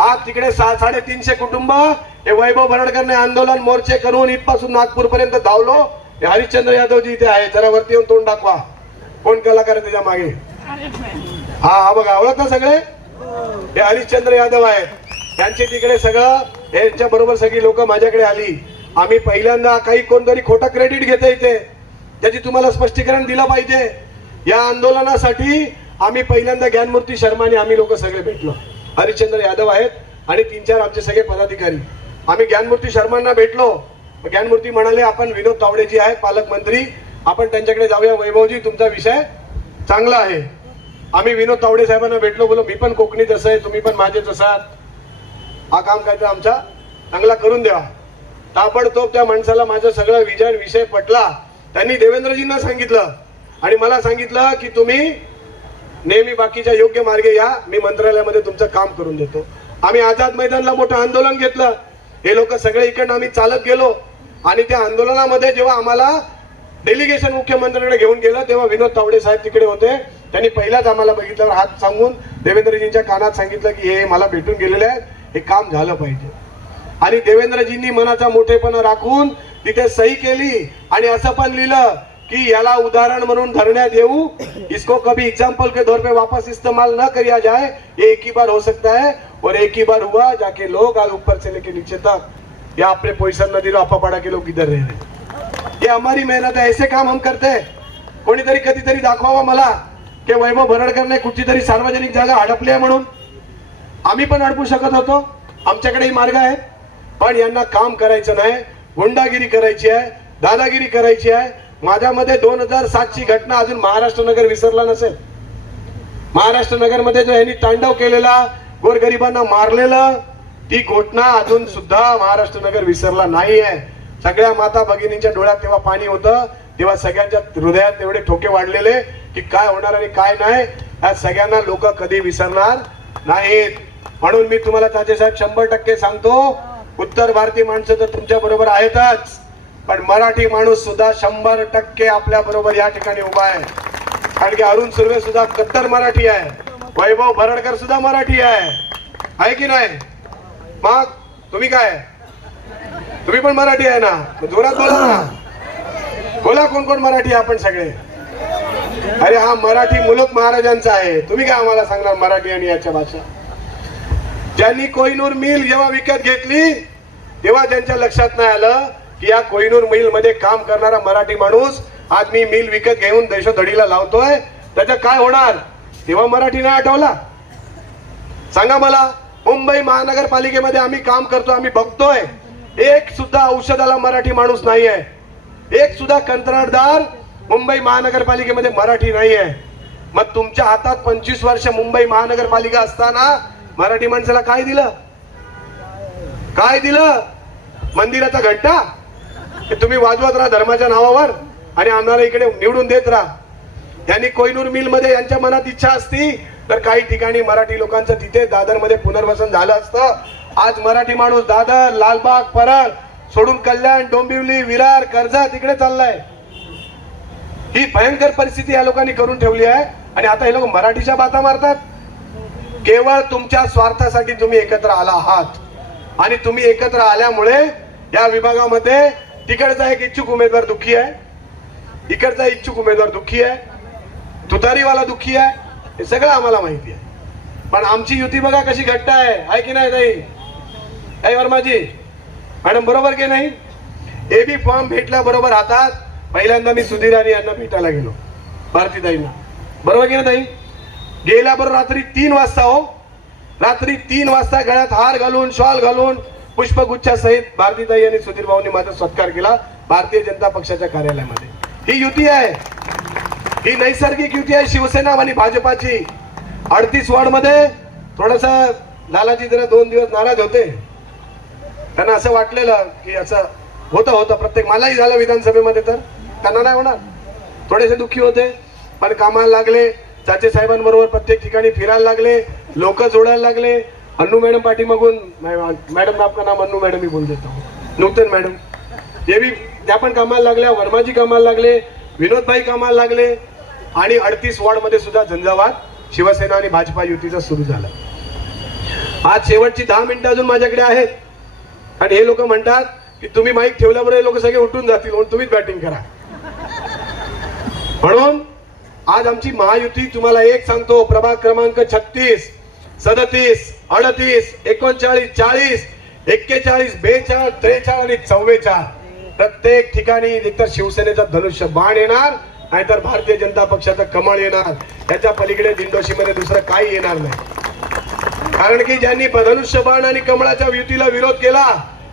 आज तिकडे 350 कुटुंब हे वैभव भरडकरने आंदोलन मोर्चे करून इथपासून नागपूर पर्यंत धावलो. हे हरिश्चंद्र यादवजी इथे आहे, जरा वरती येऊन तोंड दाखवा. कोण कलाकार आहे त्याच्या मागे? हा बघा, ओळखता सगळे? हे हरिश्चंद्र यादव आहेत. त्यांचे तिकडे सगळं, यांच्या बरोबर सगळी लोक माझ्याकडे आली. आम्ही पहिल्यांदा काही कोणतरी खोटा क्रेडिट घेते इथे, त्याची तुम्हाला स्पष्टीकरण दिलं पाहिजे. या आंदोलनासाठी आम्ही पहिल्यांदा ज्ञानमूर्ती शर्माने आम्ही लोक सगळे भेटलो. हरिश्चंद्र यादव आहेत आणि 3-4 आमचे सगळे पदाधिकारी. आम्ही ज्ञानमूर्ती शर्मांना भेटलो. ज्ञानमूर्ती म्हणाले आपण विनोद तावडेजी आहेत पालकमंत्री, आपण त्यांच्याकडे जाऊया. वैभवजी तुमचा विषय चांगला आहे. आम्ही विनोद तावडे साहेबांना भेटलो. बोलो मी पण कोकणीत असं आहे, तुम्ही पण माझेच असाल, हा काम काहीतरी आमचा चांगला करून द्या. ताबडतोब त्या माणसाला माझं सगळं विषय पटला. त्यांनी देवेंद्रजींना सांगितलं आणि मला सांगितलं की तुम्ही नेहमी बाकीच्या योग्य मार्गे या, मी मंत्रालयामध्ये तुमचं काम करून देतो. आम्ही आझाद मैदानला मोठं आंदोलन घेतलं. हे लोक सगळे इकडनं आम्ही चालत गेलो आणि त्या आंदोलनामध्ये जेव्हा आम्हाला डेलिगेशन मुख्यमंत्र्यांकडे घेऊन गेलं तेव्हा विनोद तावडे साहेब तिकडे होते. त्यांनी पहिलाच आम्हाला बघितल्यावर हात सांगून देवेंद्रजींच्या कानात सांगितलं की हे मला भेटून गेलेले आहेत, हे काम झालं पाहिजे. आणि देवेंद्रजींनी मनाचा मोठेपणा राखून तिथे सही केली आणि असं पण लिहिलं कि याला उदाहरण म्हणून धरण्यात येऊ, इसको कभी एग्जाम्पल के तौर पे वापस इस्तेमाल न किया जाए. ये एक ही बार हो सकता है और एक ही बार हुआ जाके लोग आज ऊपर से लेके नीचे तक या अपने पोईसर नदी अप्पापाड़ा के लोग इधर रह रहे. ये हमारी मेहनत है, ऐसे काम हम करते हैं. कोणीतरी कधीतरी दाखवावा मला की वैभव भरडकरने कुठची तरी सार्वजनिक जागा हडपली आहे म्हणून. आम्ही पण अडपू शकत होतो, आमच्याकडेही मार्ग आहे, पण यांना काम करायचं नाही, गुंडागिरी करायची आहे, दादागिरी करायची आहे. माझ्यामध्ये 2007ची घटना अजून महाराष्ट्र नगर विसरला नसेल. महाराष्ट्र नगर मध्ये जो यांनी तांडव केलेला, गोरगरिबांना मारलेलं, ती घटना अजून सुद्धा महाराष्ट्र नगर विसरला नाहीये. सगळ्या माता भगिनींच्या डोळ्यात तेव्हा पाणी होतं, तेव्हा सगळ्यांच्या हृदयात तेवढे ठोके वाढलेले की काय होणार आणि काय नाही, या सगळ्यांना लोक कधी विसरणार नाहीत. म्हणून मी तुम्हाला ताजे साहेब 100% सांगतो, उत्तर भारतीय माणसं तर तुमच्या बरोबर आहेतच, पण मराठी माणूस सुद्धा 100% आपल्या बरोबर या ठिकाणी उभा आहे. कारण की अरुण सुर्वे सुद्धा कट्टर मराठी आहे, वैभव भरडकर सुद्धा मराठी आहे की नाही? मग तुम्ही काय, तुम्ही पण मराठी आहे ना? जोरात बोला ना, बोला कोण कोण मराठी आहे आपण सगळे. अरे हा मराठी मुलुक महाराजांचा आहे, तुम्ही काय आम्हाला सांगणार मराठी आणि याच्या भाषा. ज्यांनी कोहिनूर मिल जेव्हा विकत घेतली तेव्हा त्यांच्या लक्षात नाही आलं की या कोहिनूर मिल मध्ये काम करणारा मराठी माणूस आज मी मिल विकत घेऊन देशोधडीला लावतोय, त्याचं काय होणार. तेव्हा मराठी नाही आठवला? सांगा मला. मुंबई महानगरपालिकेमध्ये आम्ही काम करतो, आम्ही बघतोय, एक सुद्धा औषधाला मराठी माणूस नाहीये, एक सुद्धा कंत्राटदार मुंबई महानगरपालिकेमध्ये मराठी नाही आहे. मग तुमच्या हातात 25 वर्ष मुंबई महानगरपालिका असताना मराठी माणसाला काय दिलं? काय दिलं? मंदिराचा घंटा हे तुम्ही वाजवत राहा धर्माच्या नावावर आणि आम्हाला इकडे निवडून देत राहा. यांनी कोहिनूर मिल मध्ये यांच्या मनात इच्छा असती तर काही ठिकाणी मराठी लोकांचं तिथे दादर मध्ये पुनर्वसन झालं असतं. आज मराठी माणूस दादर, लालबाग, परळ सोडून कल्याण, डोंबिवली, विरार, कर्जत इकडे चाललाय. ही भयंकर परिस्थिती या लोकांनी करून ठेवली आहे आणि आता हे लोक मराठीच्या बाता मारतात. केवळ तुमच्या स्वार्थासाठी तुम्ही एकत्र आला आहात आणि तुम्ही एकत्र आल्यामुळे या विभागामध्ये तिकडचा एक इच्छुक उमेदवार दुःखी आहे, इकडचा इच्छुक उमेदवार दुःखी आहे, तुतारीवाला दुःखी आहे. हे सगळं आम्हाला माहिती आहे. पण आमची युती बघा कशी घट्ट आहे की नाही ताई? आई वर्माजी मॅडम बरोबर की नाही? एबी फॉर्म भेटल्या बरोबर हातात पहिल्यांदा मी सुधीर आणि यांना भेटायला गेलो, भारतीताईंना. बरोबर की ना ताई? गेल्याबरोबर रात्री 3 वाजता हो, रात्री 3 वाजता गळ्यात हार घालून, शॉल घालून, पुष्पगुच्छासहित भारतीताई आणि सुधीर भाऊंनी माझा सत्कार केला भारतीय जनता पक्षाच्या कार्यालयामध्ये. ही युती आहे, ही नैसर्गिक युती आहे शिवसेना आणि भाजपाची. 38 वॉर्ड मध्ये थोडासा लालाजी जरा 2 दिवस नाराज होते. त्यांना असं वाटलेलं की असं होतं प्रत्येक, मलाही झालं विधानसभेमध्ये, तर त्यांना नाही होणार. थोडेसे दुःखी होते पण कामाला लागले, चाचे साहेबांबरोबर प्रत्येक ठिकाणी फिरायला लागले, लोक जोडायला लागले. अन्नू मॅडम पाठीमागून, मॅडम आपका नाम अन्नू मॅडम ही बोल देता हूं, नूतन मॅडम, हे भी त्या पण कामाला लागल्या, वर्माजी कामाला लागले, विनोदभाई कामाला लागले आणि 38 वॉर्ड मध्ये सुद्धा झंझावात शिवसेना आणि भाजपा युतीचा सुरू झाला. आज शेवटची 10 मिनिटं अजून माझ्याकडे आहेत आणि हे लोक म्हणतात की तुम्ही माईक ठेवल्याबरोबर हे लोक सगळे उठून जातील म्हणून तुम्हीच बॅटिंग करा. म्हणून आज आमची महायुती, तुम्हाला एक सांगतो, प्रभाग क्रमांक 36, 37, 38, 39, 40, 41, 42, 43 आणि 44 प्रत्येक ठिकाणी एकतर शिवसेनेचा धनुष्य बाण येणार नाहीतर भारतीय जनता पक्षाचा कमळ येणार. त्याच्या पलीकडे दिंडोशीमध्ये दुसरं काही येणार नाही. कारण की ज्यांनी धनुष्य बाण आणि कमळाच्या युतीला विरोध केला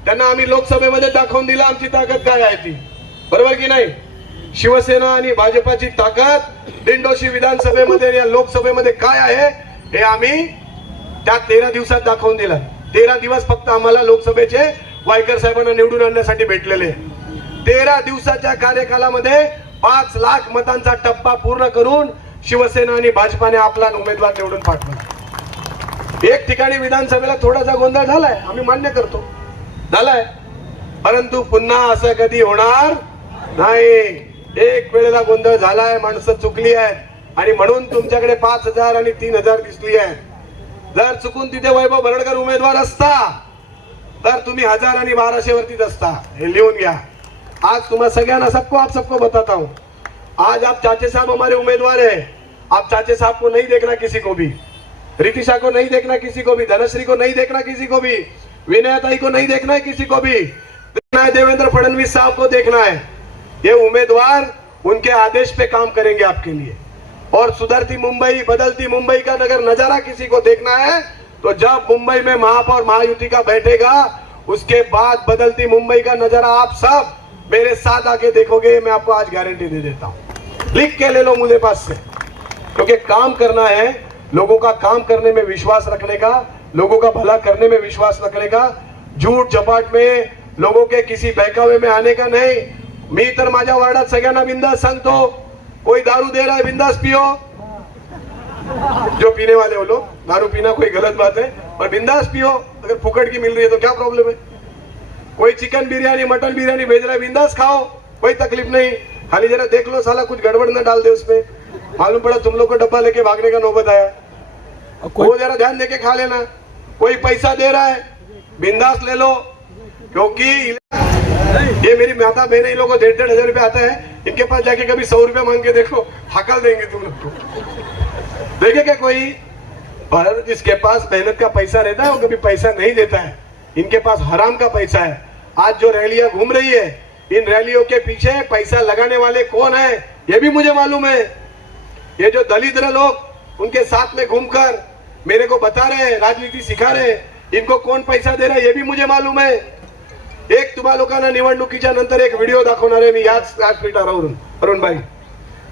त्यांना आम्ही लोकसभेमध्ये दाखवून दिला आमची ताकद काय आहे ती. बरोबर की नाही? शिवसेना आणि भाजपाची ताकद दिंडोशी विधानसभेमध्ये या लोकसभेमध्ये काय आहे हे आम्ही त्या 13 दिवसात दाखवून दिलं. 13 दिवस फक्त आम्हाला लोकसभेचे वायकर साहेबांना निवडून आणण्यासाठी भेटलेले. 13 दिवसाच्या कार्यकालामध्ये 5 लाख मतांचा टप्पा पूर्ण करून शिवसेना आणि भाजपाने आपला उमेदवार निवडून पाठवला. एक ठिकाणी विधानसभेला थोडासा गोंधळ झालाय, आम्ही मान्य करतो, झालाय, परंतु पुन्हा असं कधी होणार नाही. एक वेळेला गोंधळ झालाय, माणसं चुकली आहेत आणि म्हणून तुमच्याकडे 5,000 आणि 3,000 दिसली आहेत. जर चुकून तिथे वैभव भरडकर उमेदवार असता तर तुम्ही 1000 आणि 1200 वरतीच असता. हे लिहून घ्या. आज तुम्हारा सगळ्यांना सबको बताता हूं. आज आप चाचे साहब हमारे उम्मीदवार है. आप चाचे साहब को नहीं देखना किसी को भी, रितिशा को नहीं देखना किसी को भी, धनश्री को नहीं देखना किसी को भी, विनयताई को नहीं देखना है किसी को भी, देखना है देवेंद्र फडणवीस साहब को देखना है. ये उम्मीदवार उनके आदेश पे काम करेंगे आपके लिए. और सुधरती मुंबई, बदलती मुंबई का अगर नजारा किसी को देखना है तो जब मुंबई में महापौर महायुति का बैठेगा उसके बाद बदलती मुंबई का नजारा आप सब मेरे साथ आके देखोगे. मैं आपको आज गारंटी दे देता हूं, लिख के ले लो मुझे पास से, क्योंकि काम करना है, लोगों का काम करने में विश्वास रखने का, लोगों का भला करने में विश्वास रखने का, झूठ झपाट में लोगों के किसी बहकावे में आने का नहीं. मी तर माझ्या वार्डात सगळ्यांना बिंदास सांगतो, कोई दारू दे रहा है बिंदास पियो, जो पीने वाले वो लोग, दारू पीना कोई गलत बात है पर बिंदास पियो. अगर फुकट की मिल रही है तो क्या प्रॉब्लम है? कोई चिकन बिरयानी मटन बिरयानी भेज रहा है बिंदास खाओ, कोई तकलीफ नहीं. खाली जरा देख लो साला कुछ गड़बड़ न डाल दे उसमें, मालूम पड़ा तुम लोग को डब्बा लेके भागने का नौबत आया. वो जरा ध्यान देके खा लेना. कोई पैसा दे रहा है बिंदास ले लो, क्योंकि ये मेरी माता बहन लोगों को 1.5 हजार रुपये आता है. इनके पास जाके कभी 100 रुपया मांग के देखो, हकल देंगे तुम लोग को. देखे क्या कोई? पर जिसके पास मेहनत का पैसा रहता है वो कभी पैसा नहीं देता है. इनके पास हराम का पैसा है. आज जो रैलियां घूम रही है, इन रैलियों के पीछे पैसा लगाने वाले कौन है ये भी मुझे मालूम है. ये जो दलिद्र लोग उनके साथ में घूमकर मेरे को बता रहे हैं, राजनीति सिखा रहे हैं, इनको कौन पैसा दे रहा है ये भी मुझे मालूम है. एक तुम्हा लोकांना निवडणुकीच्या नंतर एक व्हिडिओ दाखवणार आहे मी याच व्यासपीठावरून. अरुण भाई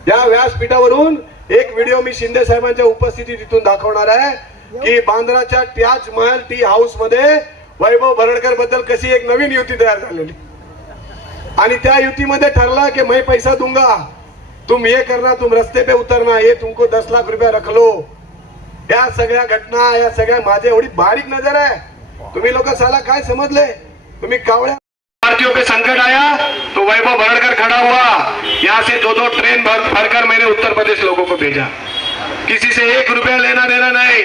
या व्यासपीठावरून एक व्हिडिओ मी शिंदे साहेबांच्या उपस्थितीत इथून दाखवणार आहे की बांद्राच्या त्याच महल टी हाऊस मध्ये वैभव भरडकर बद्दल कशी एक नवीन युती तयार झालेली आणि त्या युतीमध्ये ठरला की मैं पैसा दूंगा, तुम ये करना, तुम रस्ते पे उतरना, ये तुमको 10 लाख रुपया रख लो। या सगळ्या घटना, या सगळ्या माझे एवढी बारीक नजर आहे। तुम्ही लोक साला काय समजले? तुम्ही कावळ्या भारतीयों पे संकट आया तो वैभव भरड़कर खड़ा हुआ, यहाँ से 2-2 ट्रेन भरकर मैंने उत्तर प्रदेश लोगों को भेजा। किसी से 1 रुपया लेना देना नहीं,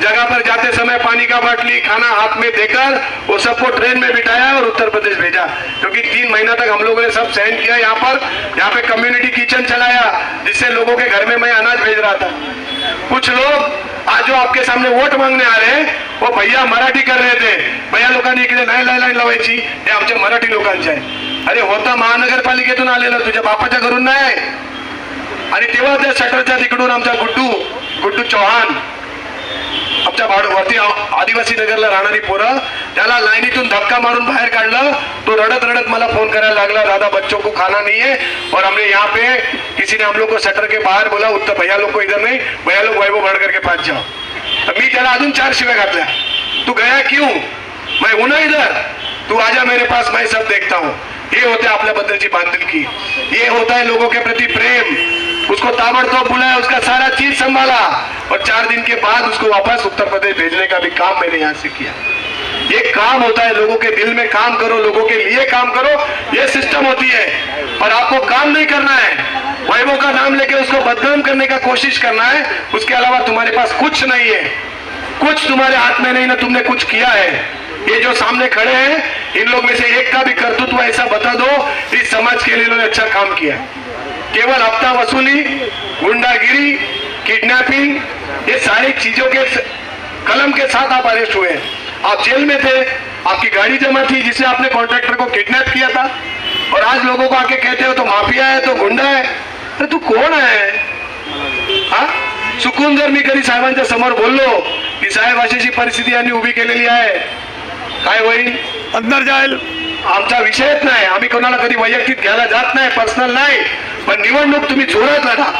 जगह पर जाते समय पानी का बाटली, खाना हाथ में देकर वो सबको ट्रेन में बिठाया और उत्तर प्रदेश भेजा। क्योंकि 3 महीना तक हम लोगों ने सब सहन किया। यहाँ पे कम्युनिटी किचन चलाया जिससे लोगों के घर में मैं अनाज भेज रहा था। कुछ लोग आज जो आपके सामने वोट मांगने आ रहे हैं वो भैया मराठी कर रहे थे, भैया लोकांनी इकडे नाही लाईन लावायची, हे आमच्या मराठी लोकांचे आहे। अरे होता महानगरपालिकेतून आलेला, तुझ्या बापाच्या घरून नाही। आणि तेव्हा त्या शटरच्या तिकडून आमचा गुड्डू चौहान, आमच्या वरती आदिवासी नगरला राहणारी पोरं, त्याला लाईनीतून धक्का मारून बाहेर काढलं। तो रडत रडत मला फोन करायला लागला, दादा बच्चों को खाना नहीं है और हमने यहाँ पे किसी ने हम लोग को शटर के बाहर बोला, उत्तर भैया लोग को इधर नहीं, भैया लोग वैभव भरड़कर के पास जाओ। मी त्याला अजून 4 शिव्या घातल्या, तू गया क्यों, मैं हूं ना इधर, तू आजा मेरे पास, मैं सब देखता हूँ। ये होते आपल्या बद्दलची बांधिलकी, ये होता है लोगों के प्रति प्रेम। उसको ताबड़तोड़ बुलाया, उसका सारा चीज संभाला और 4 दिन के बाद उसको वापस उत्तर प्रदेश भेजने का भी काम मैंने यहाँ से किया। ये काम होता है, लोगों के दिल में काम करो, लोगों के लिए काम करो, ये सिस्टम होती है। और आपको काम नहीं करना है, वैभव का नाम लेके उसको बदनाम करने का कोशिश करना है, उसके अलावा तुम्हारे पास कुछ नहीं है, कुछ तुम्हारे हाथ में नहीं ना तुमने कुछ किया है। ये जो सामने खड़े हैं, इन लोग में से एक का भी कर्तृत्व ऐसा बता दो इस समाज के लिए इन्होंने अच्छा काम किया। केवल हफ्ता वसूली, गुंडागिरी, किडनैपिंग, ये सारी चीजों के कलम के साथ आप अरेस्ट हुए। आप जेल में थे, आपकी गाड़ी जमा थी जिसे आपने कॉन्ट्रैक्टर को किडनैप किया था, और आज लोगों को आके कहते हो तो माफिया है, तो गुंडा है। अरे तू कोण आहे? हा, चुकून जर मी कधी साहेबांच्या समोर बोललो की साहेब अशी परिस्थिती यांनी उभी केलेली आहे, काय होईल? अंदर जाईल। आमचा विषयच नाही, आम्ही कोणाला कधी वैयक्तिक घ्यायला जात नाही, पर्सनल नाही, पण निवडणूक तुम्ही जोरात लढा।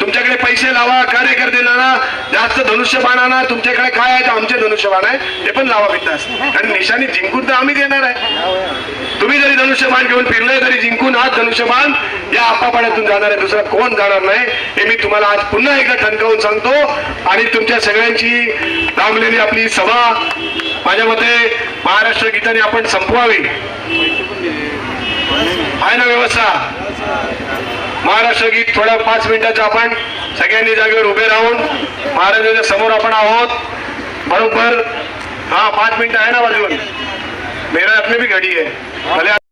तुमच्याकडे पैसे लावा, कार्यकर्ते लावा, जास्त धनुष्यबाण आणा, तुमच्याकडे काय आहे तर आमचे धनुष्यबाण आहे ते पण लावा बिंदास, आणि निशाणी जिंकून तर आम्ही देणार आहे। तुम्ही जरी धनुष्यबाण घेऊन फिरले तरी जिंकून आज धनुष्यबाण या आपापाड्यातून जाणार आहे, दुसरा कोण जाणार नाही, हे मी तुम्हाला आज पुन्हा एकदा ठणकावून सांगतो। आणि तुमच्या सगळ्यांची लांबलेली आपली सभा माझ्या मते महाराष्ट्र गीताने आपण संपवावी, आहे ना व्यवस्था? महाराष्ट्र गीत थोड्या 5 मिनिटाचं आपण सगळ्यांनी जागेवर उभे राहून महाराजांच्या समोर आपण आहोत बरोबर। हाँ 5 मिनिट आहे ना बाजून, मेरा अपने भी घड़ी है भले